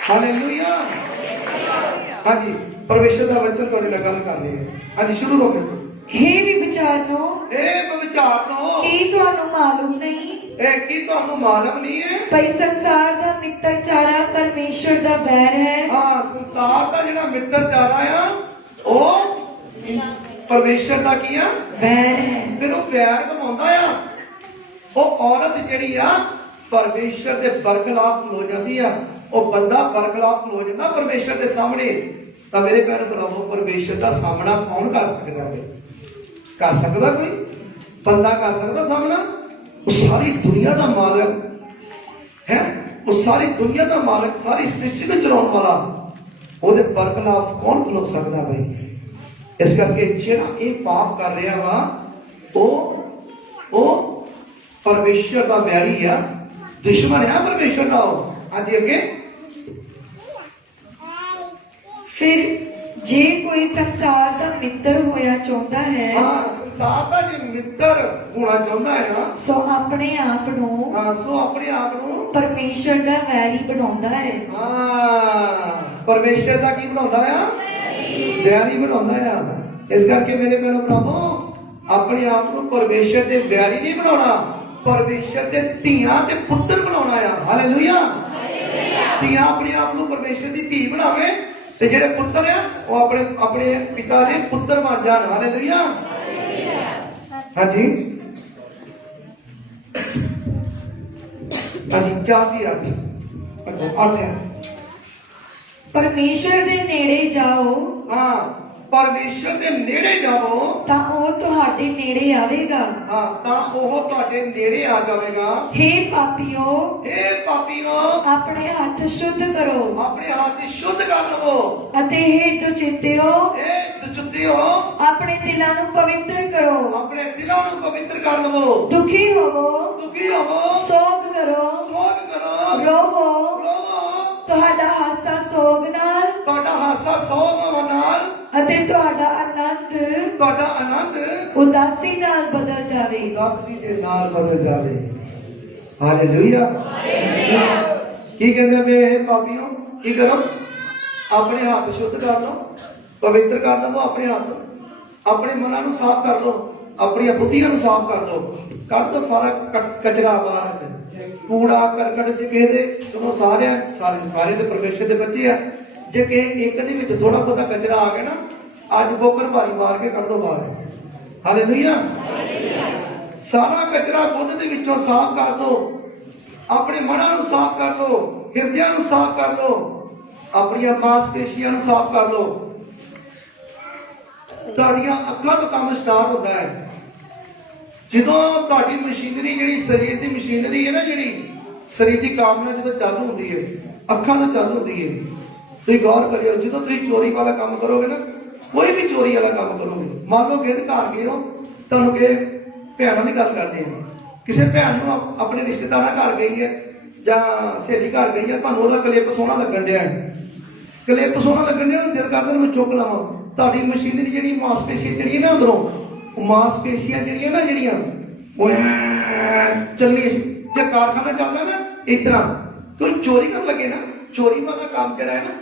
ਹਾਲੇਲੂਇਆ। ਹਾਂਜੀ, ਪਰਮੇਸ਼ਰ ਦਾ ਵਚਨ ਤੁਹਾਡੇ ਨਾਲ ਗੱਲ ਕਰ ਰਿਹਾ ਹੈ। ਹਾਂਜੀ, ਸ਼ੁਰੂ ਤੋਂ ਫਿਰ। हे ਵਿਚਾਰੋ, ਕੀ ਤੁਹਾਨੂੰ ਮਾਲੂਮ ਨਹੀਂ, ਇਹ ਕੀ ਤੁਹਾਨੂੰ ਮਾਲੂਮ ਨਹੀਂ ਹੈ, ਭਈ ਸੰਸਾਰ ਦਾ ਮਿੱਤਰਚਾਰਾ ਪਰਮੇਸ਼ਰ ਦਾ ਵੈਰ ਹੈ। ਹਾਂ, ਸੰਸਾਰ ਦਾ ਜਿਹੜਾ ਮਿੱਤਰਚਾਰਾ ਆ ਉਹ ਪਰਮੇਸ਼ਰ ਦਾ ਕੀ ਆ, ਵੈਰ ਹੈ। ਫਿਰ ਉਹ ਵੈਰ ਬਣਾਉਂਦਾ ਆ। ਉਹ ਔਰਤ ਜਿਹੜੀ ਆ ਪਰਮੇਸ਼ਰ ਦੇ ਬਰਖਲਾਫ ਹੋ ਜਾਂਦੀ ਆ, ਉਹ ਬੰਦਾ ਬਰਖਲਾਫ ਹੋ ਜਾਂਦਾ ਪਰਮੇਸ਼ਰ ਦੇ ਸਾਹਮਣੇ। ਤਾਂ ਮੇਰੇ ਭੈਣ ਭਰਾਵੋ, ਪਰਮੇਸ਼ਰ ਦਾ ਸਾਹਮਣਾ ਕੌਣ ਕਰ ਸਕਦਾ ਹੈ? ਕਰ ਸਕਦਾ ਕੋਈ ਬੰਦਾ? ਕਰ ਸਕਦਾ ਸਾਹਮਣਾ? ਉਹ ਸਾਰੀ ਦੁਨੀਆ ਦਾ ਮਾਲਕ ਹੈ, ਉਹ ਸਾਰੀ ਦੁਨੀਆ ਦਾ ਮਾਲਕ, ਸਾਰੀ ਸ੍ਰਿਸ਼ਟੀ ਨੂੰ ਚਲਾਉਣ ਵਾਲਾ, ਉਹਦੇ ਬਰਖਲਾਫ ਕੌਣ ਖਲੋ ਸਕਦਾ ਬਈ? ਇਸ ਕਰਕੇ ਜਿਹੜਾ ਇਹ ਪਾਪ ਕਰ ਰਿਹਾ ਵਾ ਉਹ ਪਰਮੇਸ਼ਰ ਦਾ ਵੈਰੀ ਆ, ਦੁਸ਼ਮਣ ਆ ਪਰਮੇਸ਼ਰ ਦਾ। ਉਹ ਅੱਜ ਅੱਗੇ ਫਿਰ ਜੇ ਕੋਈ ਸੰਸਾਰ ਦਾ ਮਿੱਤਰ ਹੋਇਆ ਚਾਹੁੰਦਾ ਹੈ, ਹਾਂ, ਸੰਸਾਰ ਦਾ ਜੇ ਮਿੱਤਰ ਹੋਣਾ ਚਾਹੁੰਦਾ ਹੈ ਨਾ, ਸੋ ਆਪਣੇ ਆਪ ਨੂੰ ਪਰਮੇਸ਼ਰ ਦਾ ਵੈਰੀ ਬਣਾਉਂਦਾ ਹੈ। ਹਾਂ, ਪਰਮੇਸ਼ਰ ਦਾ ਕੀ ਬਣਾਉਂਦਾ ਆ? ਵੈਰੀ ਬਣਾਉਂਦਾ ਆ। ਇਸ ਕਰਕੇ ਮੇਰੇ ਭੈਣੋ ਭਰਾਵੋ, ਆਪਣੇ ਆਪ ਨੂੰ ਪਰਮੇਸ਼ਰ ਦੇ ਵੈਰੀ ਨਹੀਂ ਬਣਾਉਣਾ, ਪਰਮੇਸ਼ਰ ਦੇ ਧੀਆਂ ਤੇ ਪੁੱਤਰ ਬਣਾਉਣਾ ਆ। ਹਾਲੇਲੂਇਆ। ਧੀਆਂ ਆਪਣੇ ਆਪ ਨੂੰ ਪਰਮੇਸ਼ਰ ਦੀ ਧੀ ਬਣਾਵੇ ਤੇ ਜਿਹੜੇ ਪੁੱਤਰ ਆ ਉਹ ਆਪਣੇ ਪਿਤਾ ਦੇ ਪੁੱਤਰ ਬਣ ਜਾਣ। ਹਾਲੇਲੂਇਆ। ਹਾਂਜੀ, ਹਾਂਜੀ, 4:8 ਹੈ। ਪਰਮੇਸ਼ਰ ਦੇ ਨੇੜੇ ਜਾਓ, ਹਾਂ, ਪਰਮੇਸ਼ਰ ਦੇ ਨੇੜੇ ਜਾਓ ਤਾਂ ਉਹ ਤੁਹਾਡੇ ਨੇੜੇ ਆਵੇਗਾ। ਹਾਂ, ਤਾਂ ਉਹ ਤੁਹਾਡੇ ਨੇੜੇ ਆ ਜਾਵੇਗਾ। हे ਪਾਪੀਓ, ਆਪਣੇ ਹੱਥ ਸ਼ੁੱਧ ਕਰੋ, ਆਪਣੇ ਹੱਥ ਸ਼ੁੱਧ ਕਰ ਲਵੋ। ਅਤੇ हे ਦੁਚਿੱਤਿਓ, ਆਪਣੇ ਦਿਲਾਂ ਨੂੰ ਪਵਿੱਤਰ ਕਰੋ, ਆਪਣੇ ਦਿਲਾਂ ਨੂੰ ਪਵਿੱਤਰ ਕਰ ਲਵੋ। ਦੁਖੀ ਹੋਵੋ, ਸੋਗ ਕਰੋ, ਰੋਵੋ, ਤੁਹਾਡਾ ਹਾਸਾ ਸੋਗ ਨਾਲ, ਤੁਹਾਡਾ ਹਾਸਾ ਸੋਗ ਨਾਲ, ਅਤੇ ਤੁਹਾਡਾ ਆਨੰਦ ਉਦਾਸੀ ਨਾਲ ਬਦਲ ਜਾਵੇ। ਉਦਾਸੀ ਦੇ ਨਾਲ ਬਦਲ ਜਾਵੇ। ਹਾਲੇਲੂਇਆ। ਕੀ ਕਹਿੰਦੇ ਵੇ ਪਾਪੀਓ, ਕੀ ਕਰੋ? ਆਪਣੇ ਹੱਥ ਸ਼ੁੱਧ ਕਰ ਲਓ, ਪਵਿੱਤਰ ਕਰ ਲਵੋ ਆਪਣੇ ਹੱਥ, ਆਪਣੇ ਮਨਾਂ ਨੂੰ ਸਾਫ਼ ਕਰ ਲਓ, ਆਪਣੀਆਂ ਬੁੱਧੀਆਂ ਨੂੰ ਸਾਫ਼ ਕਰ ਲਓ, ਕੱਢ ਦੋ ਸਾਰਾ ਕਚਰਾ ਬਾਹਰ। ਕੂੜਾ ਕਰਕਟ ਜੇ ਕਿਸੇ ਦੇ, ਚਲੋ ਸਾਰੇ ਦੇ ਪਰਮੇਸ਼ਰ ਦੇ ਬੱਚੇ ਆ, ਜੇ ਕਿਸੇ ਇੱਕ ਦੇ ਵਿੱਚ ਥੋੜਾ ਬਹੁਤਾ ਕਚਰਾ ਆ ਗਿਆ ਨਾ, ਅੱਜ ਬੋਕਰ ਭਾਰੀ ਮਾਰ ਕੇ ਕੱਢ ਦੋ ਬਾਹਰ। ਹਾਲੇਲੂਇਆ। ਸਾਰਾ ਕਚਰਾ ਬੁੱਧ ਦੇ ਵਿੱਚੋਂ ਸਾਫ਼ ਕਰ ਦੋ, ਆਪਣੇ ਮਨਾਂ ਨੂੰ ਸਾਫ਼ ਕਰ ਲਓ, ਹਿਰਦਿਆਂ ਨੂੰ ਸਾਫ਼ ਕਰ ਲਓ, ਆਪਣੀਆਂ ਮਾਸਪੇਸ਼ੀਆਂ ਨੂੰ ਸਾਫ਼ ਕਰ ਲਓ। ਤੁਹਾਡੀਆਂ ਅੱਖਾਂ ਤੋਂ ਕੰਮ ਸਟਾਰਟ ਹੁੰਦਾ ਹੈ। ਜਦੋਂ ਤੁਹਾਡੀ ਮਸ਼ੀਨਰੀ, ਜਿਹੜੀ ਸਰੀਰ ਦੀ ਮਸ਼ੀਨਰੀ ਹੈ ਨਾ, ਜਿਹੜੀ ਸਰੀਰ ਦੀ ਕਾਮਨਾ ਜਦੋਂ ਚਾਲੂ ਹੁੰਦੀ ਹੈ, ਅੱਖਾਂ ਤੋਂ ਚਾਲੂ ਹੁੰਦੀ ਹੈ। ਤੁਸੀਂ ਗੌਰ ਕਰਿਓ, ਜਦੋਂ ਤੁਸੀਂ ਚੋਰੀ ਵਾਲਾ ਕੰਮ ਕਰੋਗੇ ਨਾ, ਕੋਈ ਵੀ ਚੋਰੀ ਵਾਲਾ ਕੰਮ ਕਰੋਗੇ, ਮੰਨ ਲਓ ਕਿ ਘਰ ਗਏ ਹੋ, ਤੁਹਾਨੂੰ ਕਿ ਭੈਣਾਂ ਦੀ ਗੱਲ ਕਰਦੇ ਆ, ਕਿਸੇ ਭੈਣ ਨੂੰ ਆਪਣੇ ਰਿਸ਼ਤੇਦਾਰਾਂ ਘਰ ਗਈ ਹੈ ਜਾਂ ਸਹੇਲੀ ਘਰ ਗਈ ਹੈ, ਤੁਹਾਨੂੰ ਉਹਦਾ ਕਲਿੱਪ ਸੋਹਣਾ ਲੱਗਣ ਡਿਆ ਹੈ, ਕਲਿੱਪ ਸੋਹਣਾ ਲੱਗਣ ਡਿਆ, ਦਿਲ ਕਰਦਾ ਮੈਂ ਚੁੱਕ ਲਵਾਂ। ਤੁਹਾਡੀ ਮਸ਼ੀਨਰੀ ਜਿਹੜੀ ਮਾਸਪੇਸ਼ੀਆਂ ਜਿਹੜੀ ਨਾ ਅੰਦਰੋਂ, ਉਹ ਮਾਸਪੇਸ਼ੀਆਂ ਜਿਹੜੀਆਂ ਨਾ, ਜਿਹੜੀਆਂ ਉਹ ਚੱਲੀ, ਜੇ ਕਾਰਖਾਨਾ ਚੱਲਦਾ ਨਾ ਇਸ ਤਰ੍ਹਾਂ, ਕੋਈ ਚੋਰੀ ਕਰਨ ਲੱਗੇ ਨਾ, ਚੋਰੀ ਵਾਲਾ ਕੰਮ ਜਿਹੜਾ ਹੈ ਨਾ,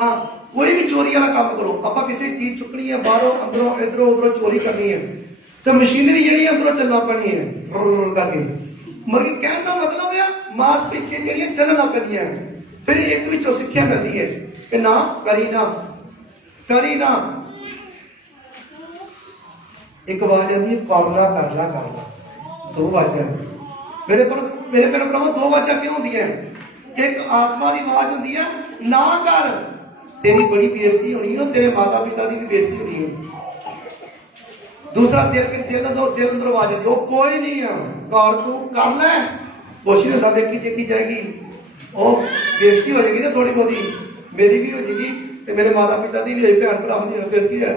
ਹਾਂ ਕੋਈ ਵੀ ਚੋਰੀ ਵਾਲਾ ਕੰਮ ਕਰੋ, ਆਪਾਂ ਕਿਸੇ ਚੀਜ਼ ਚੁੱਕਣੀ ਹੈ ਬਾਹਰੋਂ, ਅੰਦਰੋਂ, ਇਧਰੋਂ ਉਧਰੋਂ ਚੋਰੀ ਕਰਨੀ ਹੈ, ਤੇ ਮਸ਼ੀਨਰੀ ਜਿਹੜੀ ਅੰਦਰੋਂ ਚੱਲਣਾ ਪੈਣੀ ਹੈ ਕਰਕੇ। ਮਤਲਬ ਕਹਿਣ ਦਾ ਮਤਲਬ ਆ ਮਾਸਪੇਸ਼ੀਆਂ ਜਿਹੜੀਆਂ ਚੱਲਣ ਲੱਗ ਪੈਂਦੀਆਂ। ਫਿਰ ਇੱਕ ਵਿੱਚੋਂ ਸਿੱਖਿਆ ਮਿਲਦੀ ਹੈ ਕਿ ਨਾ ਕਰੀ ਨਾ, ਕਰੀ ਨਾ। ਇੱਕ ਆਵਾਜ਼ ਆਉਂਦੀ ਹੈ, ਕਰ ਲਾ, ਦੋ ਆਵਾਜ਼ਾਂ। ਮੇਰੇ ਭੈਣ ਭਰਾਵੋ, ਦੋ ਆਵਾਜ਼ਾਂ ਕਿਉਂ ਹੁੰਦੀਆਂ? ਇੱਕ ਆਤਮਾ ਦੀ ਆਵਾਜ਼ ਹੁੰਦੀ ਹੈ, ਨਾ ਕਰ, ਤੇਰੀ ਬੜੀ ਬੇਇੱਜ਼ਤੀ ਹੋਣੀ ਹੈ, ਤੇਰੇ ਮਾਤਾ ਪਿਤਾ ਦੀ ਵੀ ਬੇਇੱਜ਼ਤੀ ਹੋਣੀ ਹੈ। ਦੂਸਰਾ ਦਿਲ ਅੰਦਰ ਆਵਾਜ਼ ਆਉਂਦੀ, ਉਹ ਕੋਈ ਨਹੀਂ ਆ, ਕਰ, ਤੂੰ ਕਰ ਲੈ, ਕੁਛ ਨਹੀਂ ਹੁੰਦਾ, ਵੇਖੀ ਦੇਖੀ ਜਾਏਗੀ, ਉਹ ਬੇਇੱਜ਼ਤੀ ਹੋ ਜਾਏਗੀ ਨਾ ਥੋੜੀ ਬਹੁਤੀ, ਮੇਰੀ ਵੀ ਹੋ ਜਾਏਗੀ ਤੇ ਮੇਰੇ ਮਾਤਾ ਪਿਤਾ ਦੀ ਵੀ ਹੋਈ, ਭੈਣ ਭਰਾਵਾਂ ਦੀ ਹੋਈ, ਫਿਰ ਕੀ ਹੈ,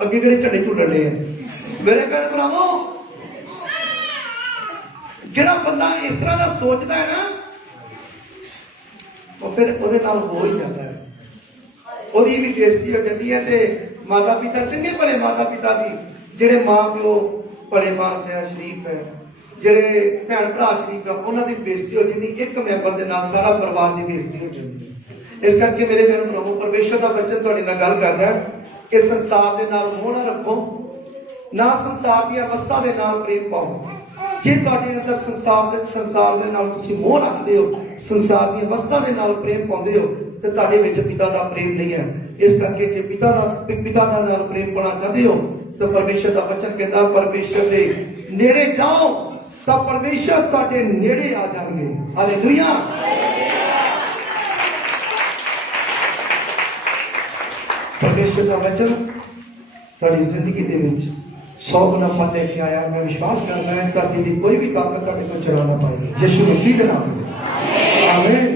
ਅੱਗੇ ਕਿਹੜੇ ਝੰਡੇ ਝੁੱਲਣੇ ਆ। ਮੇਰੇ ਭੈਣ ਭਰਾਵੋ, ਜਿਹੜਾ ਬੰਦਾ ਇਸ ਤਰ੍ਹਾਂ ਦਾ ਸੋਚਦਾ ਹੈ ਨਾ, ਉਹ ਫਿਰ ਉਹਦੇ ਨਾਲ ਹੋ ਹੀ ਜਾਂਦਾ ਹੈ, ਉਹਦੀ ਵੀ ਬੇਇੱਜ਼ਤੀ ਹੋ ਜਾਂਦੀ ਹੈ। ਤੇ ਮਾਤਾ ਪਿਤਾ, ਚੰਗੇ ਭਲੇ ਮਾਤਾ ਪਿਤਾ ਦੀ, ਜਿਹੜੇ ਮਾਂ ਪਿਓ ਭਲੇ ਮਾਸ ਹੈ, ਸ਼ਰੀਫ ਹੈ, ਜਿਹੜੇ ਭੈਣ ਭਰਾ ਸ਼ਰੀਫ ਹੈ, ਉਹਨਾਂ ਦੀ ਬੇਇੱਜ਼ਤੀ ਹੋ ਜਾਂਦੀ, ਇੱਕ ਮੈਂਬਰ ਦੇ ਨਾਲ ਸਾਰਾ ਪਰਿਵਾਰ ਦੀ ਬੇਇੱਜ਼ਤੀ ਹੋ ਜਾਂਦੀ ਹੈ। ਇਸ ਕਰਕੇ ਮੇਰੇ ਭੈਣ ਭਰਾਵੋ, ਪਰਮੇਸ਼ਰ ਦਾ ਬਚਨ ਤੁਹਾਡੇ ਨਾਲ ਗੱਲ ਕਰਦਾ ਕਿ ਸੰਸਾਰ ਦੇ ਨਾਲ ਮੋਹ ਨਾ ਰੱਖੋ, ਨਾ ਸੰਸਾਰ ਦੀਆਂ ਵਸਤਾਂ ਦੇ ਨਾਲ ਪ੍ਰੇਮ ਪਾਓ। ਜੇ ਤੁਹਾਡੇ ਅੰਦਰ ਸੰਸਾਰ ਦੇ ਨਾਲ ਤੁਸੀਂ ਮੋਹ ਰੱਖਦੇ ਹੋ, ਸੰਸਾਰ ਦੀਆਂ ਵਸਤਾਂ ਦੇ ਨਾਲ ਪ੍ਰੇਮ ਪਾਉਂਦੇ ਹੋ, ਤੇ ਤੁਹਾਡੇ ਵਿੱਚ ਪਿਤਾ ਦਾ ਪ੍ਰੇਮ ਨਹੀਂ ਹੈ। ਇਸ ਕਰਕੇ ਜੇ ਪਿਤਾ ਦਾ ਨਾਲ ਪ੍ਰੇਮ ਪਾਉਣਾ ਚਾਹੁੰਦੇ ਹੋ, ਤਾਂ ਪਰਮੇਸ਼ਰ ਦਾ ਵਚਨ ਕਹਿੰਦਾ, ਪਰਮੇਸ਼ਰ ਦੇ ਨੇੜੇ ਜਾਓ ਤਾਂ ਪਰਮੇਸ਼ਰ ਤੁਹਾਡੇ ਨੇੜੇ ਆ ਜਾਣਗੇ। ਹਾਲੇਲੂਇਆ। ਪਰਮੇਸ਼ਰ ਦਾ ਵਚਨ ਤੁਹਾਡੀ ਜ਼ਿੰਦਗੀ ਦੇ ਵਿੱਚ 100 ਗੁਣਾ ਫਲ ਲੈ ਕੇ ਆਇਆ। ਮੈਂ ਵਿਸ਼ਵਾਸ ਕਰਦਾ ਹਾਂ ਧਰਤੀ ਦੀ ਕੋਈ ਵੀ ਤਾਕਤ ਤੁਹਾਡੇ ਕੋਲ ਚੁਰਾ ਨਾ ਪਾਏਗੀ। ਯਿਸੂ ਮਸੀਹ ਦੇ ਨਾਮ ਵਿੱਚ ਆਮੀਨ।